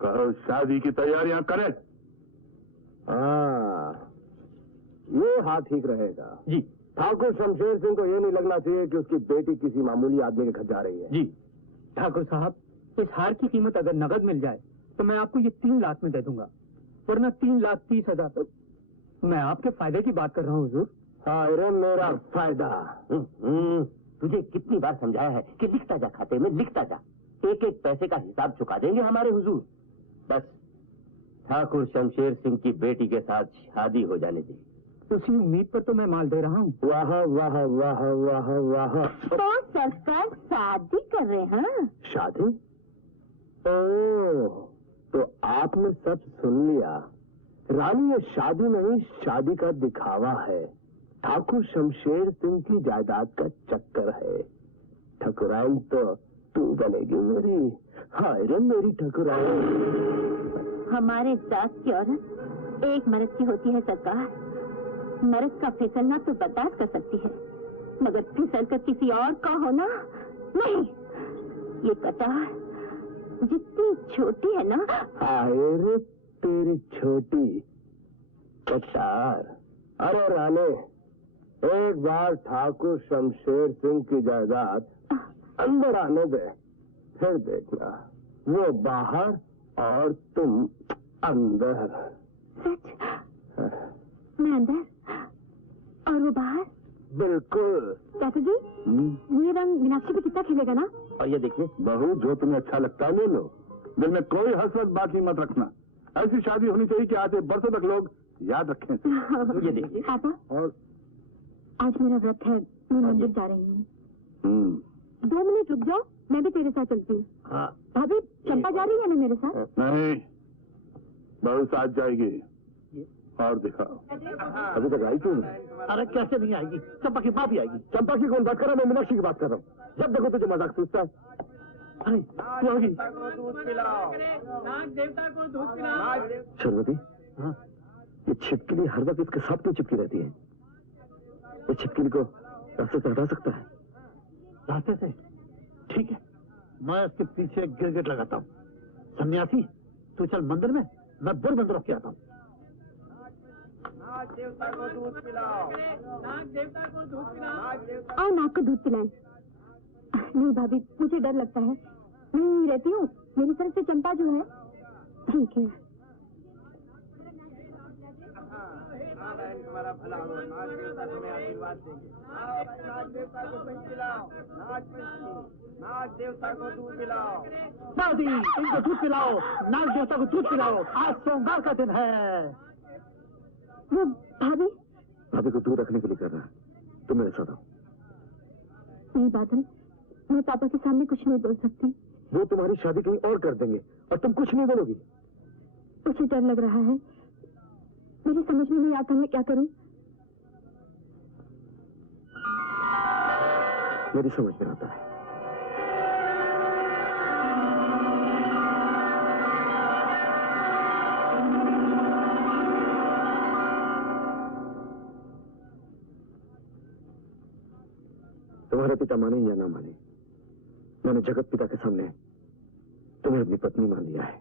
कहो शादी की तैयारियां करें। हाँ, ये हाथ ठीक रहेगा जी। ठाकुर शमशेर सिंह को ये नहीं लगना चाहिए कि उसकी बेटी किसी मामूली आदमी के घर जा रही है। जी ठाकुर साहब, इस हार की कीमत अगर नगद मिल जाए तो मैं आपको ये 3 लाख में दे दूंगा, वरना 3,30,000। मैं आपके फायदे की बात कर रहा हूँ हुजूर। अरे मेरा फायदा। तुझे कितनी बार समझाया है कि लिखता जा, खाते में लिखता जा। एक एक पैसे का हिसाब चुका देंगे हमारे हुजूर। बस ठाकुर शमशेर सिंह की बेटी के साथ शादी हो जाने दी। उसी उम्मीद पर तो मैं माल दे रहा हूँ। वाह वाह वाह वाह वाह। तो सरकार शादी कर रहे हैं? शादी? ओह, तो आपने सब सुन लिया। रानी, ये शादी नहीं, शादी का दिखावा है। ठाकुर शमशेर सिंह की जायदाद का चक्कर है। ठकुराइन तो तू बनेगी मेरी। हाय रे मेरी ठकुराइन। हमारे जात की औरत एक मर्द की होती है सरकार। मर्द का फिसलना तो बर्दाश्त कर सकती है, मगर फिसल कर किसी और का होना नहीं। ये कतार जितनी छोटी है ना। हाय रे तेरी छोटी कतार। अरे राने, एक बार ठाकुर शमशेर सिंह की जायदाद अंदर आने दे, फिर देखना, वो बाहर और तुम अंदर। सच? मैं अंदर और वो बाहर? बिल्कुल। चाचा जी, ये रंग मीनाक्षी पे कितना खिलेगा ना? और ये देखिए, बहू जो तुम्हें अच्छा लगता है ले लो, दिल में कोई हसरत बाकी मत रखना। ऐसी शादी होनी चाहिए कि आधे बरसों तक लोग याद रखें। ये देखिए। पापा, और आज मेरा व्रत है, मैं मंदिर जा रही हूँ। 2 मिनट रुक जाओ, मैं भी तेरे साथ चलती हूँ। हाँ। भाभी, चंपा जा रही है ना मेरे साथ? नहीं, बहू साथ जाएगी। और दिखाओ। अभी तक आई क्यों नहीं? अरे कैसे नहीं आएगी, चंपा की माँ भी आएगी। चंपा की कौन बात कर रहा है? मैं मीनाक्षी की बात कर रहा हूँ। जब देखो तुझे मजाक सूझता है। अरे वो आएगी। शर्वती, हाँ? ये छिपकली हर वक्त इसके साथ क्यों चिपकी रहती है? ये छिपकली को रास्ते से हटा सकता है? रास्ते से? ठीक है, मैं इसके पीछे गिरगिट लगाता हूँ। सन्यासी, तू चल मंदिर में, मैं बुर बंद रख के आता हूँ। आओ, नाक को दूध पिलाएं। नहीं भाभी, मुझे डर लगता है, मैं यहीं रहती हूँ। मेरी तरफ से चंपा जो है ठीक है। तुम्हारा भला हो, नाग देवता तुम्हें आशीर्वाद देंगे। नाग देवता को दूध पिलाओ, नाग देवता को दूध पिलाओ। दादी, इनको दूध पिलाओ, नाग देवता को दूध पिलाओ। आज सोमवार का दिन है। वो भाभी? भाभी को दूर रखने के लिए कर रहा है। तुम मेरे साथ आओ। नहीं बादल, मैं पापा के सामने कुछ नहीं बोल सकती। वो तुम्हारी शादी कहीं और कर देंगे और तुम कुछ नहीं बोलोगी। मुझे डर लग रहा है, मेरी समझ में नहीं आता मैं क्या करूं। मेरी समझ में आता है। तुम्हारे पिता माने या ना माने, मैंने जगत पिता के सामने तुम्हें अपनी पत्नी मान लिया है।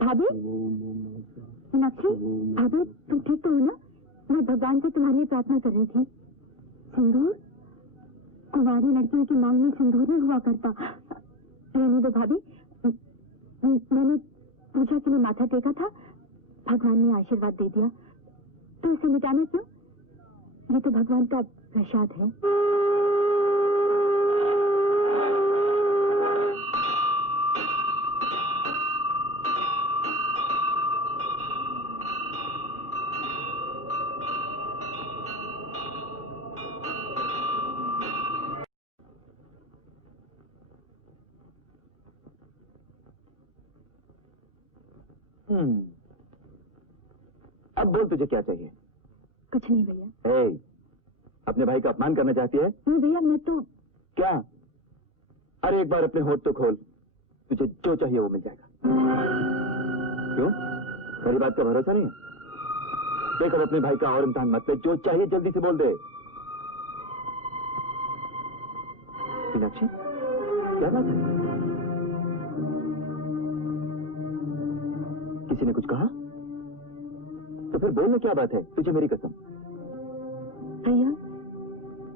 भाभी? मीनाक्षी, भाभी तुम ठीक तो हो ना? मैं भगवान से तुम्हारे लिए प्रार्थना कर रही थी। सिंदूर? कुंवारी लड़कियों की मांग में सिंदूर नहीं हुआ करता। रहने दो भाभी, मैंने पूजा के लिए माथा टेका था, भगवान ने आशीर्वाद दे दिया, तो इसे मिटाना क्यों? ये तो भगवान का प्रसाद है। अब बोल, तुझे क्या चाहिए? कुछ नहीं भैया। अपने भाई का अपमान करना चाहती है? नहीं भैया, मैं तो क्या? अरे एक बार अपने होठ तो खोल, तुझे जो चाहिए वो मिल जाएगा। क्यों? मेरी बात का भरोसा नहीं है? देख, अब अपने भाई का और इम्तिहान मत ले, जो चाहिए जल्दी से बोल दे। मीनाक्षी, क्या बात है? किसी ने कुछ कहा? तो फिर बोलना क्या बात है? तुझे मेरी कसम। भैया,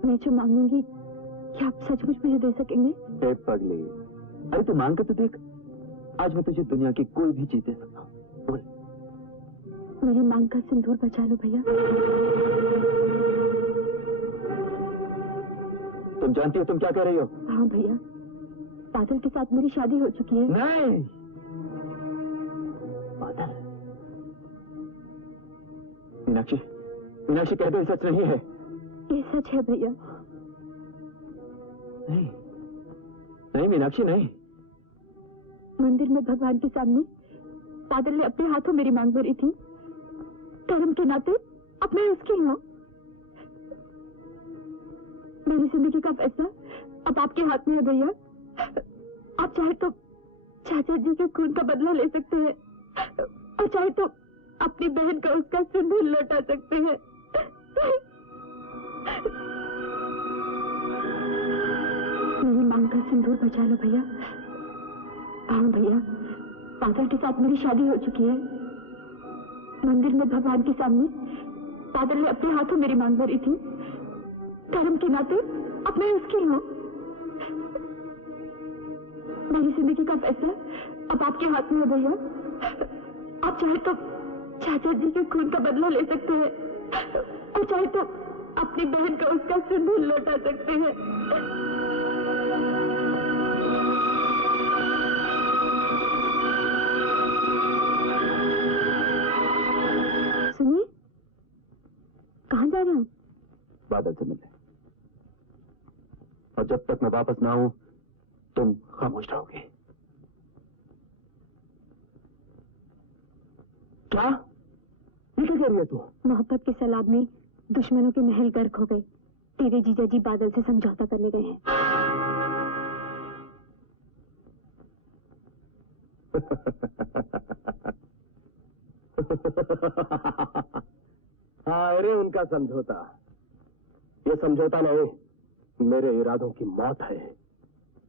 मैं जो मांगूंगी क्या आप सचमुच मुझे दे सकेंगे? ए पगली, अरे तू मांग कर तो देख। आज मैं तुझे दुनिया की कोई भी चीज दे सकता हूँ। बोल। मेरी मांग का सिंदूर बचा लो भैया। तुम जानती हो तुम क्या कह रही हो? हाँ भैया, बादल के साथ मेरी शादी हो चुकी है। नहीं। बादल? मीनाक्षी, मीनाक्षी कह दो ये सच नहीं है। ये सच है भैया। नहीं, नहीं मीनाक्षी नहीं। मंदिर में भगवान के सामने बादल ने अपने हाथों मेरी मांग भरी थी। कर्म के नाते अब मैं उसकी हूँ। मेरी जिंदगी का फैसला अब आपके हाथ में है भैया। आप चाहे तो चाचा जी के खून का बदला ले सकते हैं और चाहे तो अपनी बहन का उसका सिंदूर लौटा सकते हैं। मेरी मांग का सिंदूर बचा लो भैया। हाँ भैया, बादल के साथ मेरी शादी हो चुकी है। मंदिर में भगवान के सामने बादल ने अपने हाथों मेरी मांग भरी थी। कर्म के नाते अब मैं उसकी हूँ। मेरी जिंदगी का फैसला अब आपके हाथ में है भैया। आप चाहे तो चाचा जी के खून का बदला ले सकते हैं और चाहे तो अपनी बहन का उसका सिंदूर लौटा सकते हैं। सुनिए, कहाँ जा रहे हैं? बादल से मिलने। और जब तक मैं वापस ना आऊं तुम खामोश रहोगे। क्या? ये क्या कह रही है तू? मोहब्बत के सैलाब में दुश्मनों के महल गर्क हो गए। तेरे जीजा जी बादल से समझौता करने गए हैं। हाँ, अरे उनका समझौता। ये समझौता नहीं, मेरे इरादों की मौत है।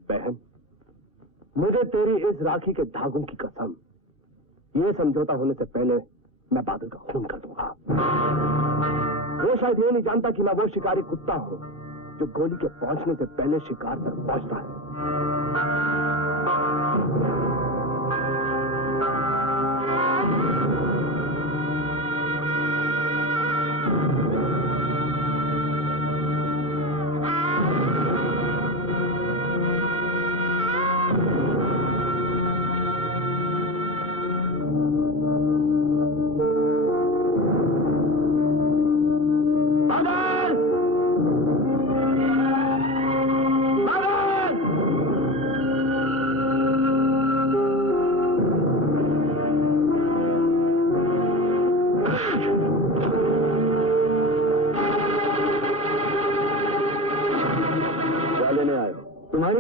बहन, मुझे तेरी इस राखी के धागों की कसम, ये समझौता होने से पहले मैं बादल का खून कर दूंगा। वो शायद ये नहीं जानता कि मैं वो शिकारी कुत्ता हूं जो गोली के पहुंचने से पहले शिकार तक पहुंचता है।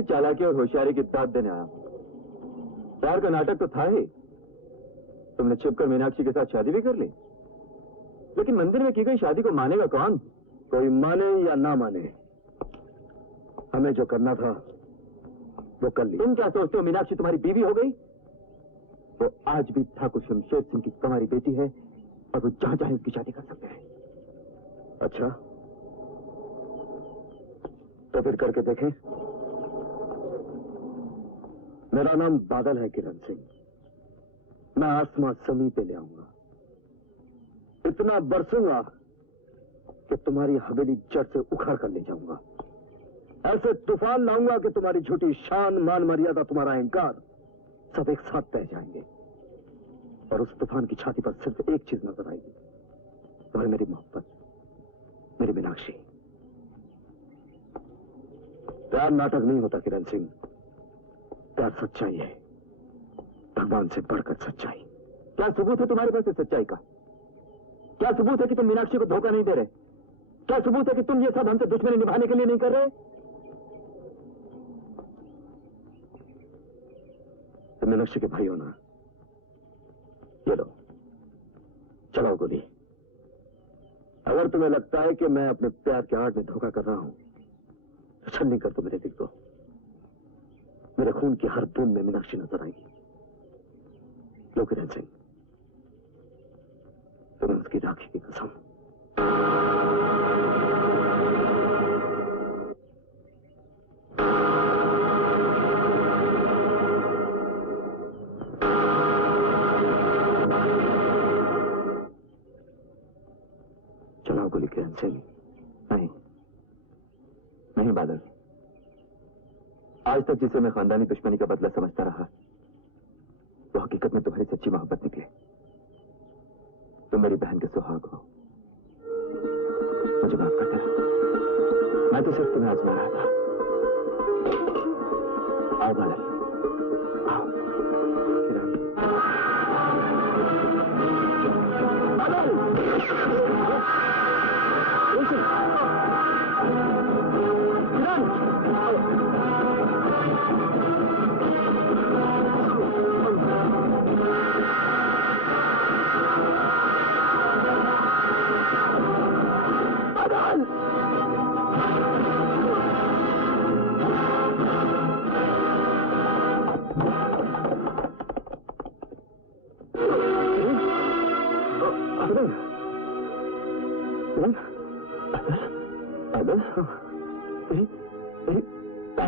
चालाकी और होशियारी की दाद देने आया। प्यार का नाटक तो था ही। तुमने छिपकर मीनाक्षी के साथ शादी भी कर ली, लेकिन मंदिर में की गई शादी को मानेगा कौन? कोई माने या ना माने, हमें जो करना था वो कर लिया। तुम क्या सोचते हो मीनाक्षी तुम्हारी बीवी हो गई? वो आज भी ठाकुर शमशेर सिंह की तुम्हारी बेटी है और वो जहां चाहे उसकी शादी कर सकते हैं। अच्छा, तो फिर करके देखें। मेरा नाम बादल है किरण सिंह। मैं आसमां जमीन पे ले आऊंगा, इतना बरसूंगा कि तुम्हारी हवेली जड़ से उखाड़ कर ले जाऊंगा। ऐसे तूफान लाऊंगा कि तुम्हारी झूठी शान, मान मर्यादा, तुम्हारा अहंकार सब एक साथ बह जाएंगे। और उस तूफान की छाती पर सिर्फ एक चीज नजर आएगी, वो है मेरी मोहब्बत, मेरी मीनाक्षी। प्यार नाटक नहीं होता किरण सिंह, प्यार सच्चाई है, भगवान से बढ़कर सच्चाई। क्या सबूत है तुम्हारे पास इस सच्चाई का? क्या सबूत है कि तुम मीनाक्षी को धोखा नहीं दे रहे? क्या सबूत है कि तुम ये सब हमसे दुश्मनी निभाने के लिए नहीं कर रहे? तुम मीनाक्षी के भाई हो ना? ये लो, चलाओ गोली। अगर तुम्हें लगता है कि मैं अपने प्यार के आड़ में धोखा कर रहा हूं तो छलनी कर दो मेरे दिल को। मेरे खून की हर बूंद में मीनाक्षी नजर आएगी। लो किरण सिंह, तुम्हें उसकी राखी की कसम। चलाओ गोली किरण सिंह। नहीं नहीं बादल, आज तक जिसे मैं खानदानी दुश्मनी का बदला समझता रहा, वो हकीकत में तुम्हारी सच्ची मोहब्बत निकले। तुम मेरी बहन के सुहाग हो, मुझे माफ कर देना। मैं तो सिर्फ तुम्हें आजमा रहा था। आओ बादल, आओ।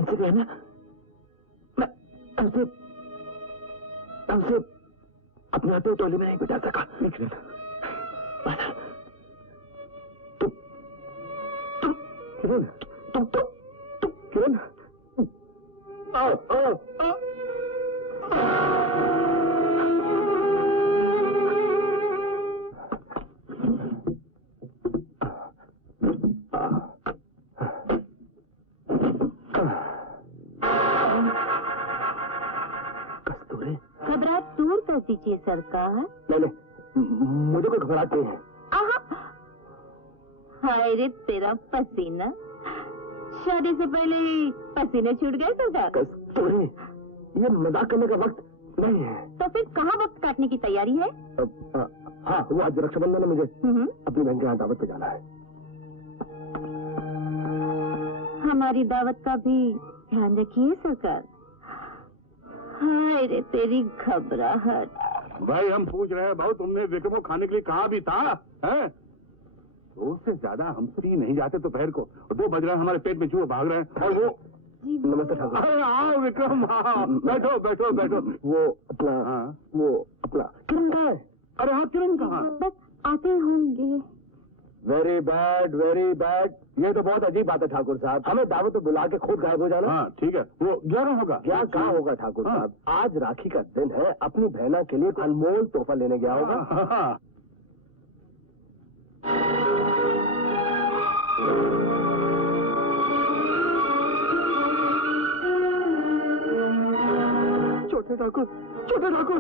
किरण, बादल, हमसे अपने हाथों टोली में नहीं बिठा सका। किरण, तुम किरण, आओ आओ आओ। घबराहट दूर कर दीजिए सरकार। नहीं, मुझे कोई घबराहट नहीं है। हाय रे तेरा पसीना, शादी से पहले ही पसीने छूट गए सरकार। कस्तूरी, ये मजाक करने का वक्त नहीं है। तो फिर कहाँ वक्त काटने की तैयारी है? हाँ, वो आज रक्षाबंधन है, मुझे अपनी बहन के यहाँ दावत पे जाना है। हमारी दावत का भी ध्यान रखिए सरकार। हाय रे तेरी घबराहट। भाई हम पूछ रहे हैं, भाऊ तुमने विक्रम को खाने के लिए कहा भी था? है? तो उससे ज्यादा हमसे ही नहीं जाते दोपहर को। 2 बज रहे हैं, हमारे पेट में चूहे भाग रहे हैं। और वो नमस्ते ठाकुर। अरे आओ विक्रम, आओ, बैठो बैठो बैठो। वो अपना किरण कहाँ है? अरे हाँ, किरण कहाँ? बस आते होंगे। Very bad, very bad. ये तो बहुत अजीब बात है ठाकुर साहब, हमें दावत पे बुला के खुद गायब हो जाना। हाँ ठीक है, वो 11 होगा। क्या कहाँ होगा ठाकुर साहब? आज राखी का दिन है, अपनी बहना के लिए अनमोल तोहफा लेने गया होगा। छोटे ठाकुर, छोटे ठाकुर,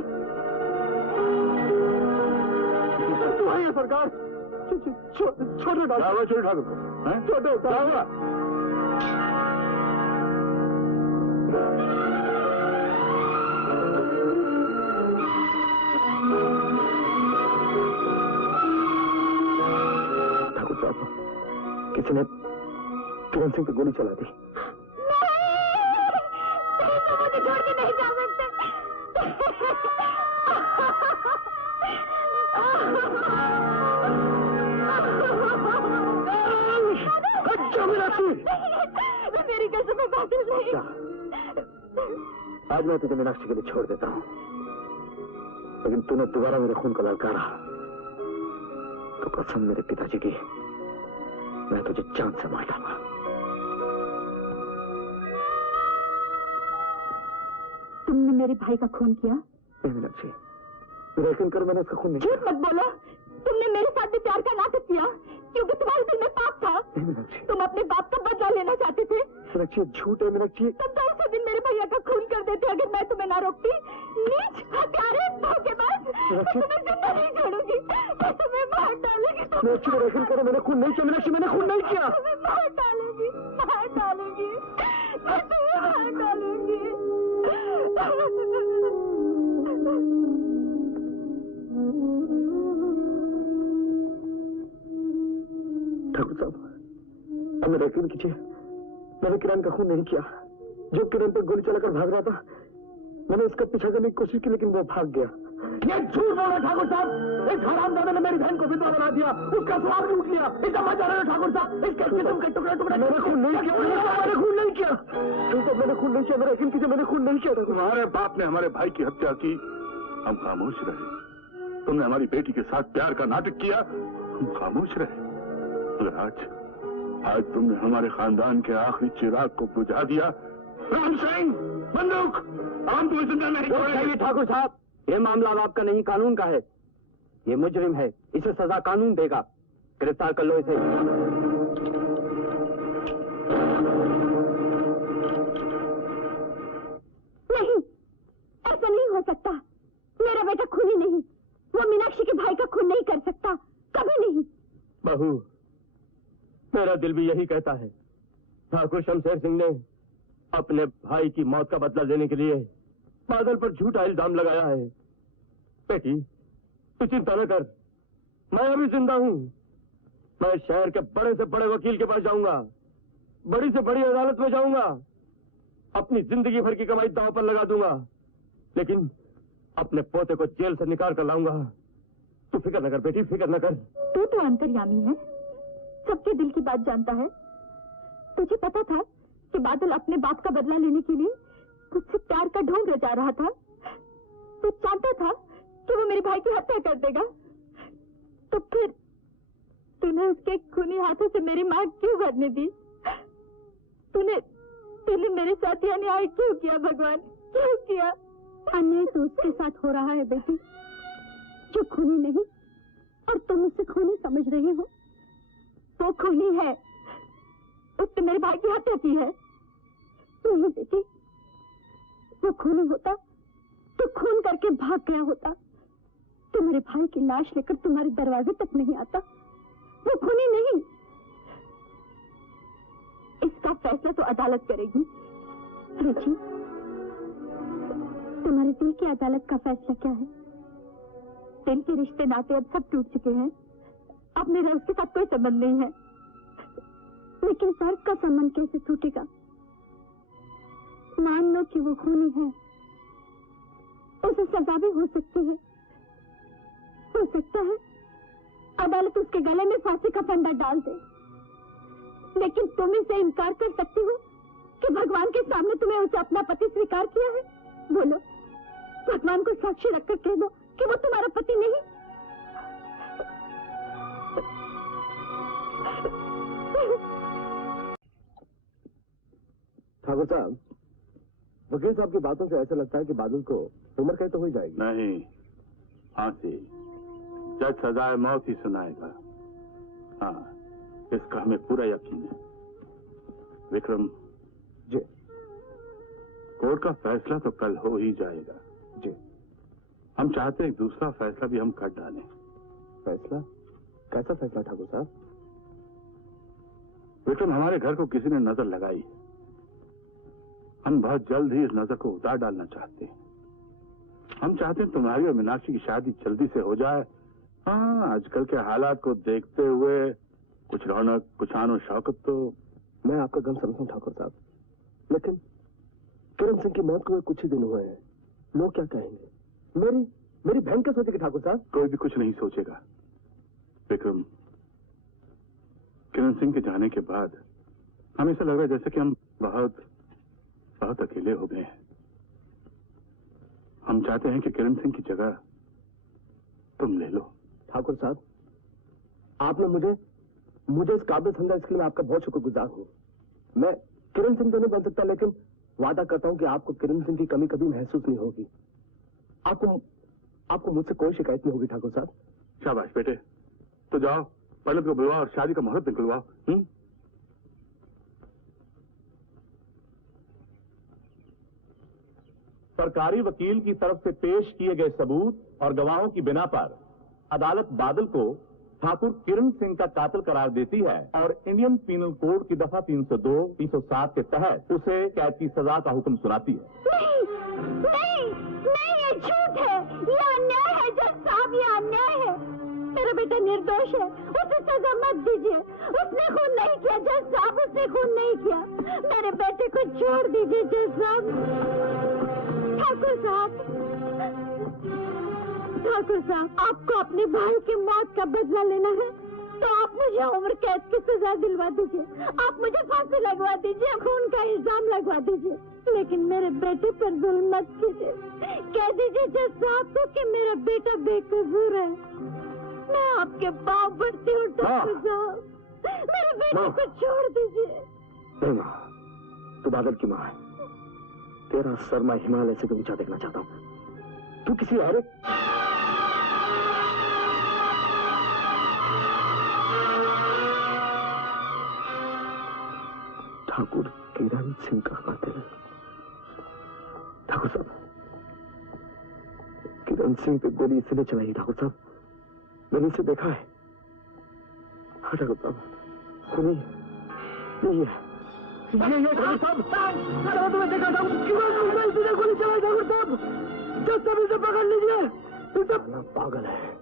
तू आई है सरकार। छोटे ठाकुर, छोटे ठाकुर, छोटे ठाकुर। ठाकुर साहब, किसी ने किरण सिंह पे गोली चला दी। मुझे छोड़ के नहीं जा सकते। मेरी कसम है बादल नहीं। आज मैं तुझे मीनाक्षी के लिए छोड़ देता हूँ, लेकिन तूने दोबारा मेरे खून को ललकारा तो कसम मेरे पिताजी की, मैं तुझे जान से मार डालूंगा। तुमने मेरे भाई का खून किया? नहीं मीनाक्षी, यकीन करो मैंने उसका खून नहीं किया। झूठ मत बोलो, तुमने मेरे साथ भी प्यार का नाटक किया क्योंकि तुम्हारे दिल में पाप था। नहीं मीनाक्षी, तुम अपने बाप का बदला लेना चाहते थे। मीनाक्षी झूठ है मीनाक्षी। तुम तो उसी दिन मेरे भैया का खून कर देते अगर मैं तुम्हें ना रोकती। नीच, हत्यारे, धोखेबाज, मैं तुम्हें जिंदा नहीं छोड़ूंगी, मैं तुम्हें मार डालूंगी। मीनाक्षी यकीन करो मैंने खून नहीं किया। मीनाक्षी मैंने खून नहीं किया। तुम्हें मार डालूंगी, मार डालूंगी, मैं तुम्हें मार डालूंगी। ठाकुर साहब, अब मेरा यकीन कीजिए, मैंने किरण का खून नहीं किया। जो किरण पर गोली चलाकर भाग रहा था, मैंने उसका पीछा करने की कोशिश की, लेकिन वो भाग गया। ये झूठ बोल रहा ठाकुर साहब। इस हरामजादे ने मेरी बहन को विधवा बना दिया, उसका स्वाद लूट लिया। इसका मजा रहा ठाकुर साहब। इसके जिस्म के टुकड़े टुकड़े। मैंने खून नहीं किया, मैंने खून नहीं किया। मैंने खून नहीं किया, मेरा यकीन कीजिए, मैंने खून नहीं किया। तुम्हारे बाप ने हमारे भाई की हत्या की, हम खामोश रहे। तुमने हमारी बेटी के साथ प्यार का नाटक किया, हम खामोश रहे। मगर आज तुमने हमारे खानदान के आखिरी चिराग को बुझा दिया। राम सिंह, बंदूक, हम तुम्हें जिंदा नहीं छोड़ेंगे। ठाकुर साहब, ये मामला अब आपका नहीं, कानून का है। ये मुजरिम है, इसे सजा कानून देगा। गिरफ्तार कर लो इसे। नहीं, ऐसा नहीं हो सकता। मेरा बेटा खूनी नहीं, वो मीनाक्षी के भाई का खून नहीं कर सकता, कभी नहीं। बहू, मेरा दिल भी यही कहता है। ठाकुर शमशेर सिंह ने अपने भाई की मौत का बदला लेने के लिए बादल पर झूठा इल्जाम लगाया है। बेटी, तू चिंता न कर, मैं अभी जिंदा हूँ। मैं शहर के बड़े से बड़े वकील के पास जाऊंगा, बड़ी से बड़ी अदालत में जाऊंगा, अपनी जिंदगी भर की कमाई दांव पर लगा दूंगा, लेकिन अपने पोते को जेल से निकाल कर लाऊंगा। तू फिक्र न कर बेटी, फिक्र न कर। तू तो अंतर्यामी है, सबके दिल की बात जानता है। तुझे पता था कि बादल अपने बाप का बदला लेने के लिए मुझसे प्यार का ढोंग रचा रहा था। तू जानता था कि वो मेरे भाई की हत्या कर देगा, तो फिर तूने उसके खूनी हाथों से मेरी मां क्यों भरने दी? तूने मेरे साथ यह अन्याय क्यों किया भगवान, क्यों किया? अन्याय तो उसके साथ हो रहा है बेटी, जो खूनी नहीं और तुम उसे खूनी समझ रही हो। वो खूनी है, उसने मेरे भाई की हत्या की है। नहीं बेटी, वो खूनी होता तो खून करके भाग गया होता। तो मेरे भाई की लाश लेकर तुम्हारे दरवाजे तक नहीं आता। वो खूनी नहीं। इसका फैसला तो अदालत करेगी। रुचि, तुम्हारे दिल की अदालत का फैसला क्या है? दिल के रिश्ते नाते अब सब टूट चुके हैं। अब मेरा उसके साथ कोई संबंध नहीं है। लेकिन फर्ज का संबंध कैसे टूटेगा? मान लो कि वो खूनी है, उसे सजा भी हो सकती है। हो सकता है अदालत उसके गले में फांसी का फंदा डाल दे, लेकिन तुम इसे इनकार कर सकती हो कि भगवान के सामने तुम्हें उसे अपना पति स्वीकार किया है? बोलो, भगवान को साक्षी रखकर कह दो कि वो तुम्हारा पति नहीं। ठाकुर साहब, वकील साहब की बातों से ऐसा लगता है कि बादल को उम्र कैद तो हो जाएगी। नहीं, फांसी। जज सजाए मौत ही सुनाएगा। हाँ, इसका हमें पूरा यकीन है। विक्रम जी, कोर्ट का फैसला तो कल हो ही जाएगा। जी, हम चाहते हैं दूसरा फैसला भी हम कर डालें। फैसला? कैसा फैसला ठाकुर साहब? विक्रम, हमारे घर को किसी ने नजर लगाई। हम बहुत जल्द ही इस नजर को उतार डालना चाहते हैं। हम चाहते हैं तुम्हारी और मीनाक्षी की शादी जल्दी से हो जाए। हाँ, आजकल के हालात को देखते हुए कुछ रौनक, कुछ आनो शौकत तो। मैं आपका गम समझता हूँ ठाकुर साहब, लेकिन किरण सिंह की मौत को कुछ ही दिन हुए हैं। लोग क्या कहेंगे? मेरी बहन क्या सोचेगी ठाकुर साहब? कोई भी कुछ नहीं सोचेगा। विक्रम, किरण सिंह के जाने के बाद हमें ऐसा लग रहा है जैसे कि हम बहुत बहुत अकेले हो गए हैं। हम चाहते हैं कि किरण सिंह की जगह तुम ले लो। ठाकुर साहब, आपने मुझे इस काबिल समझा, इसके लिए मैं आपका बहुत शुक्रगुजार हूँ। मैं किरण सिंह तो नहीं बन सकता, लेकिन वादा करता हूँ कि आपको किरण सिंह की कमी कभी महसूस नहीं होगी। आपको मुझसे कोई शिकायत नहीं होगी ठाकुर साहब। शाबाश बेटे, तो जाओ, पंडित को बुलवाओ और शादी का मुहूर्त निकलवाओ। सरकारी वकील की तरफ से पेश किए गए सबूत और गवाहों की बिना पर अदालत बादल को ठाकुर किरण सिंह का कातिल करार देती है और इंडियन पीनल कोड की दफा 302, 307 के तहत उसे कैद की सजा का हुक्म सुनाती है। नहीं, ये झूठ है, ये अन्याय है जज साहब, ये अन्याय है। मेरा बेटा निर्दोष है, उसे सजा मत दीजिए। उसने खून नहीं किया जज साहब, उसने खून नहीं किया। मेरे बेटे को छोड़ दीजिए जज साहब। ठाकुर साहब, ठाकुर साहब, आपको अपने भाई की मौत का बदला लेना है तो आप मुझे उम्र कैद की सजा दिलवा दीजिए। आप मुझे फांसी लगवा दीजिए, खून का इल्जाम लगवा दीजिए, लेकिन मेरे बेटे पर जुल्म मत कीजिए। कह दीजिए जज साहब को कि मेरा बेटा बेकसूर है। मैं आपके पाँव पड़ती हूँ ठाकुर साहब, मेरे बेटे को छोड़ दीजिए। नहीं माँ, तू बादल की माँ है। तेरा सर मैं हिमालय से भी ऊंचा देखना चाहता हूँ। तू किसी और ठाकुर किरण सिंह का कातिल। ठाकुर साहब, किरण सिंह पे गोली इसलिए चलाई ठाकुर साहब, मैंने इसे देखा है। हाँ ठाकुर साहब, सुनिए, ये ठाकुर साहब, चलो तुम्हें देखा था किरण सिंह ने इसे गोली चलाई। ठाकुर साहब, जब तब इसे पकड़ लीजिए, इसे पागल है।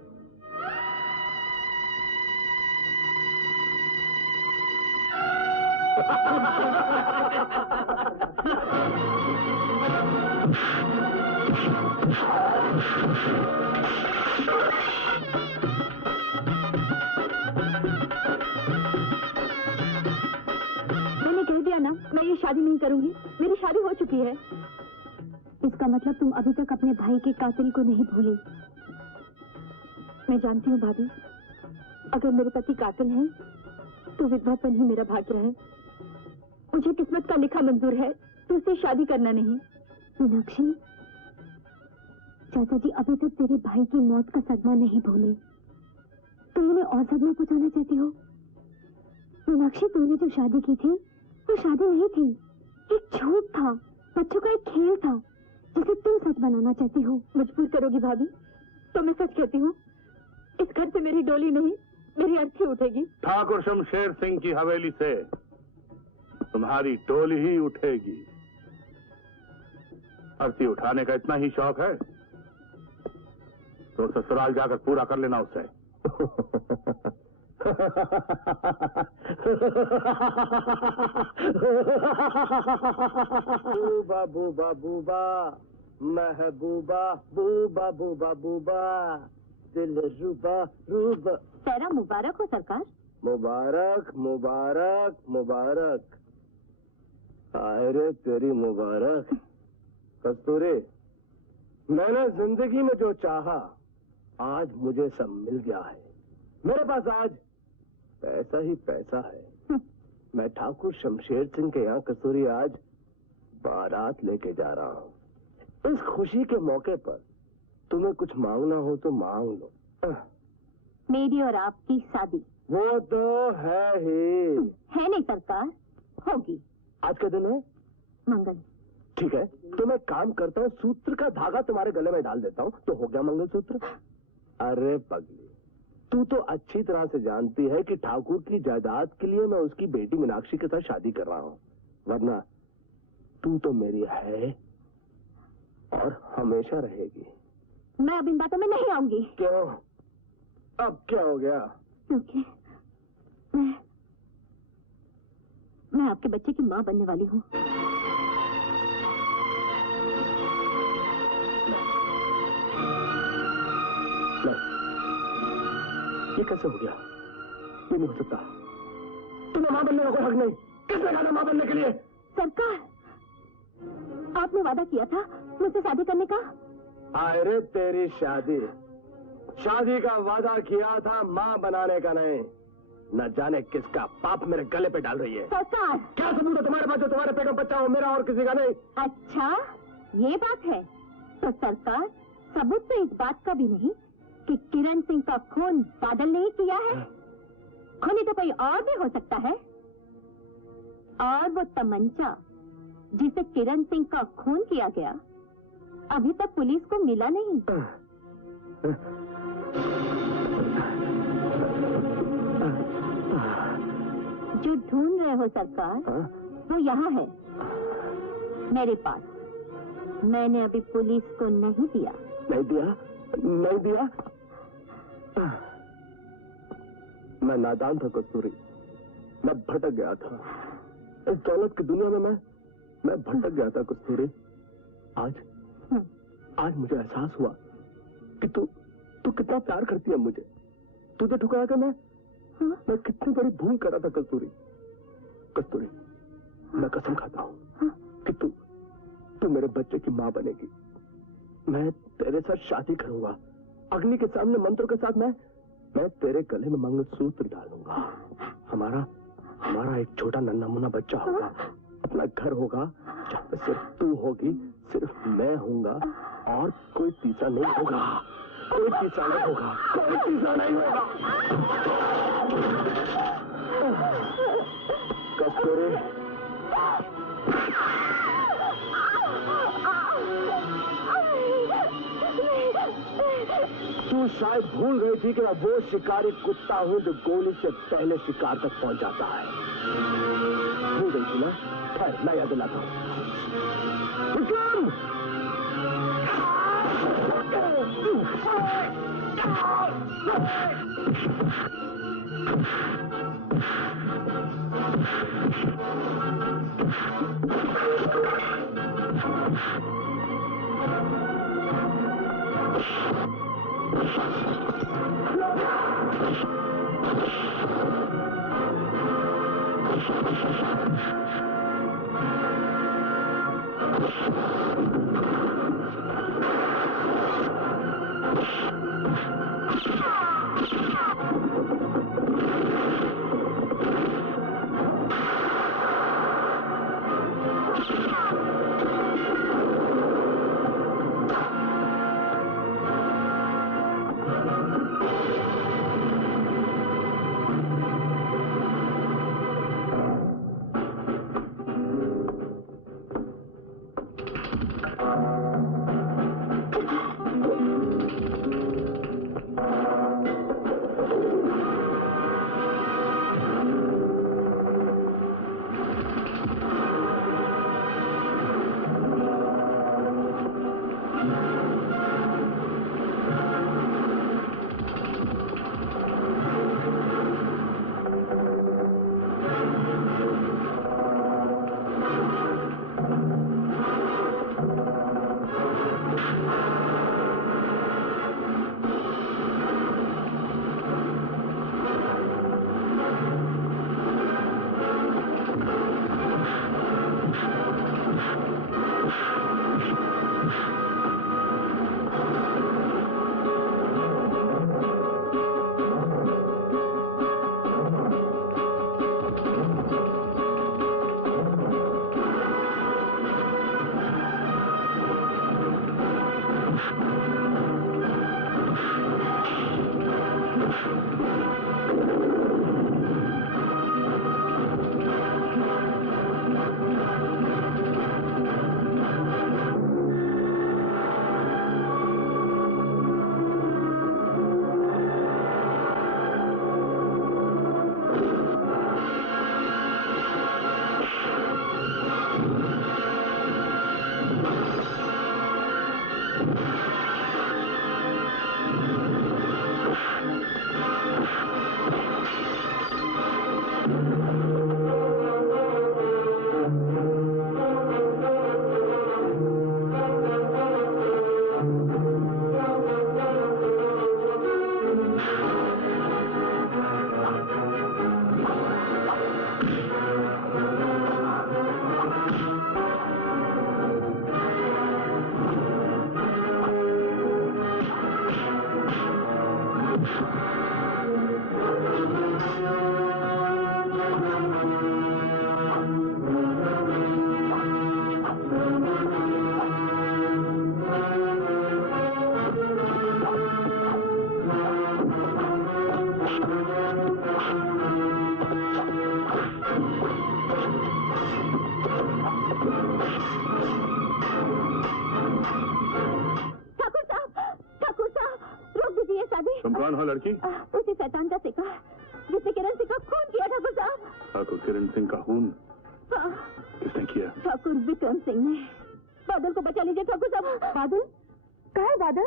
मैंने कह दिया ना, मैं ये शादी नहीं करूंगी। मेरी शादी हो चुकी है। इसका मतलब तुम अभी तक अपने भाई के कातिल को नहीं भूली। मैं जानती हूँ भाभी, अगर मेरे पति कातिल हैं तो विधवापन ही मेरा भाग्य है। मुझे किस्मत का लिखा मंजूर है तो उससे शादी करना नहीं। मीनाक्षी, चाचा जी अभी तक तेरे भाई की मौत का सदमा नहीं भूले। तुम उन्हें और सदमा पहुंचाना चाहती हो? मीनाक्षी, तुमने जो शादी की थी वो शादी नहीं थी, एक झूठ था, बच्चों का एक खेल था जिसे तुम सच बनाना चाहती हो। मजबूर करोगी भाभी तो मैं सच कहती हूँ, इस घर से मेरी डोली नहीं, मेरी अर्थी उठेगी। ठाकुर शमशेर सिंह की हवेली से तुम्हारी डोली ही उठेगी। अर्थी उठाने का इतना ही शौक है तो ससुराल जाकर पूरा कर लेना उससे। बूबा बूबा बूबा महबूबा, बूबा बूबा बूबा दिल रूबा रूबा। तेरा मुबारक हो सरकार। मुबारक मुबारक मुबारक। अरे तेरी मुबारक। कस्तूरी, मैंने जिंदगी में जो चाहा आज मुझे सब मिल गया है। मेरे पास आज पैसा ही पैसा है। मैं ठाकुर शमशेर सिंह के यहाँ कस्तूरी आज बारात लेके जा रहा हूँ। इस खुशी के मौके पर तुम्हें कुछ मांगना हो तो मांग लो। मेरी और आपकी शादी वो तो है ही। है नहीं सरकार, होगी। आज का दिन है मंगल। ठीक है, तो मैं काम करता हूँ, सूत्र का धागा तुम्हारे गले में डाल देता हूँ तो हो गया मंगलसूत्र। अरे पगली, तू तो अच्छी तरह से जानती है कि ठाकुर की जायदाद के लिए मैं उसकी बेटी मीनाक्षी के साथ शादी कर रहा हूँ, वरना तू तो मेरी है और हमेशा रहेगी। मैं अब इन बातों में नहीं आऊंगी। क्यों? अब क्या हो गया? क्योंकि मैं आपके बच्चे की माँ बनने वाली हूँ। ये कैसे हो गया? ये नहीं हो सकता। तुम्हें मां बनने का कोई हक नहीं। किसने कहा मां बनने के लिए? सरकार, आपने वादा किया था मुझसे शादी करने का। अरे तेरी शादी, शादी का वादा किया था, मां बनाने का नहीं। न जाने किसका पाप मेरे गले पे डाल रही है। सरकार, क्या सबूत है तुम्हारे पास जो तुम्हारे पेट में बच्चा हो, मेरा और किसी का नहीं? अच्छा ये बात है तो सरकार, सबूत तो इस बात का भी नहीं कि किरण सिंह का खून बादल नहीं किया है। खूनी तो कोई और भी हो सकता है। और वो तमंचा जिसे किरण सिंह का खून किया गया अभी तक पुलिस को मिला नहीं। जो ढूंढ रहे हो सरकार, वो यहाँ है मेरे पास। मैंने अभी पुलिस को नहीं दिया। नहीं दिया? नहीं दिया? मैं नादान था कस्तूरी, मैं भटक गया था इस दौलत की दुनिया में। मैं भटक गया था कस्तूरी। आज मुझे एहसास हुआ कि तू कितना प्यार करती है मुझे। तुझे ठुकरा के मैं कितनी बड़ी भूल कर रहा था कस्तूरी। कस्तूरी, मैं कसम खाता हूँ कि तू मेरे बच्चे की माँ बनेगी। मैं तेरे साथ शादी करूंगा। अग्नि के सामने मंत्रों के साथ मैं तेरे गले में मंगलसूत्र डालूंगा। हमारा एक छोटा नन्हा मुन्ना बच्चा होगा, अपना घर होगा जहाँ पे सिर्फ तू होगी, सिर्फ मैं होऊंगा और कोई तीसरा नहीं होगा। कोई तीसरा नहीं होगा। कस्तूरी, तू शायद भूल गई थी कि मैं वो शिकारी कुत्ता हूं जो गोली से पहले शिकार तक पहुंच जाता है। भूल गई थी ना? खैर, मैं याद दिलाता हूं। विक्रम! कौन हो लड़की? उसी शैतान का सिक्का जिसने किरण सिंह का खून किया ठाकुर साहब। ठाकुर किरण सिंह का खून? हाँ। किसने किया? ठाकुर विक्रम सिंह ने। बादल को बचा लीजिए ठाकुर साहब। बादल? कहाँ है बादल?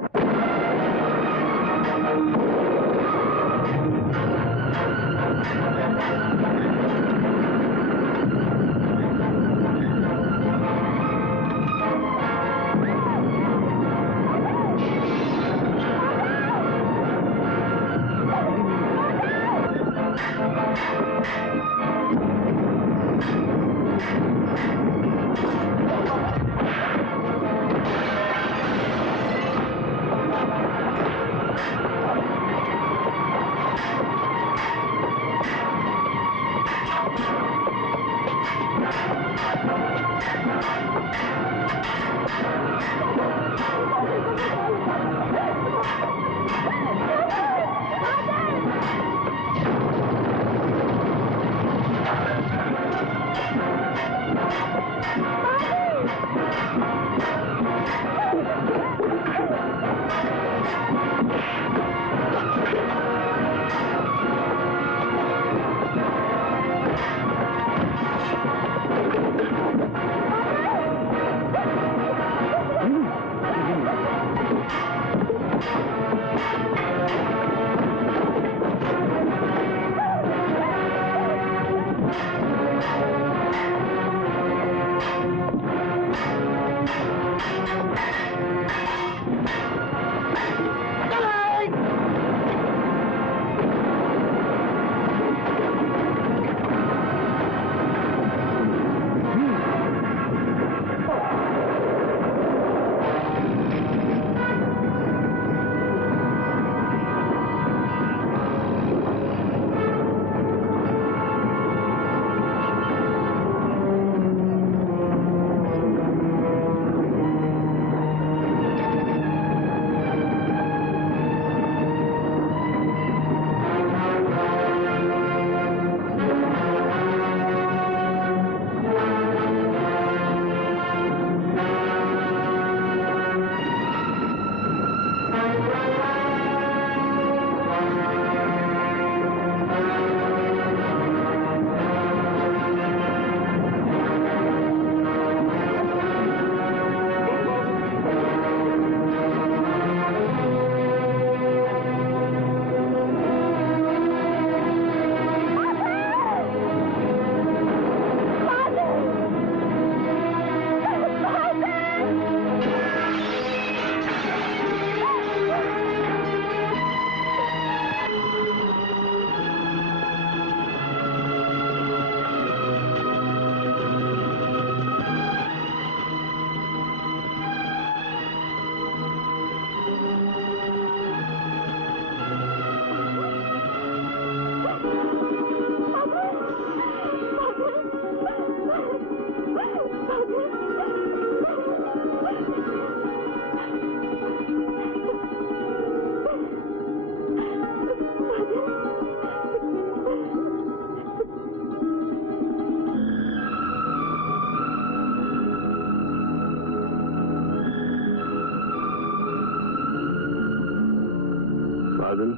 बादल,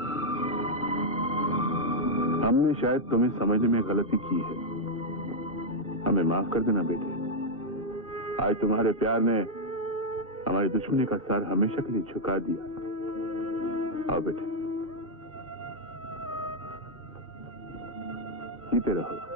हमने शायद तुम्हें समझने में गलती की है। हमें माफ कर देना बेटे। आज तुम्हारे प्यार ने हमारी दुश्मनी का सर हमेशा के लिए झुका दिया। आओ बेटे, जीते रहो।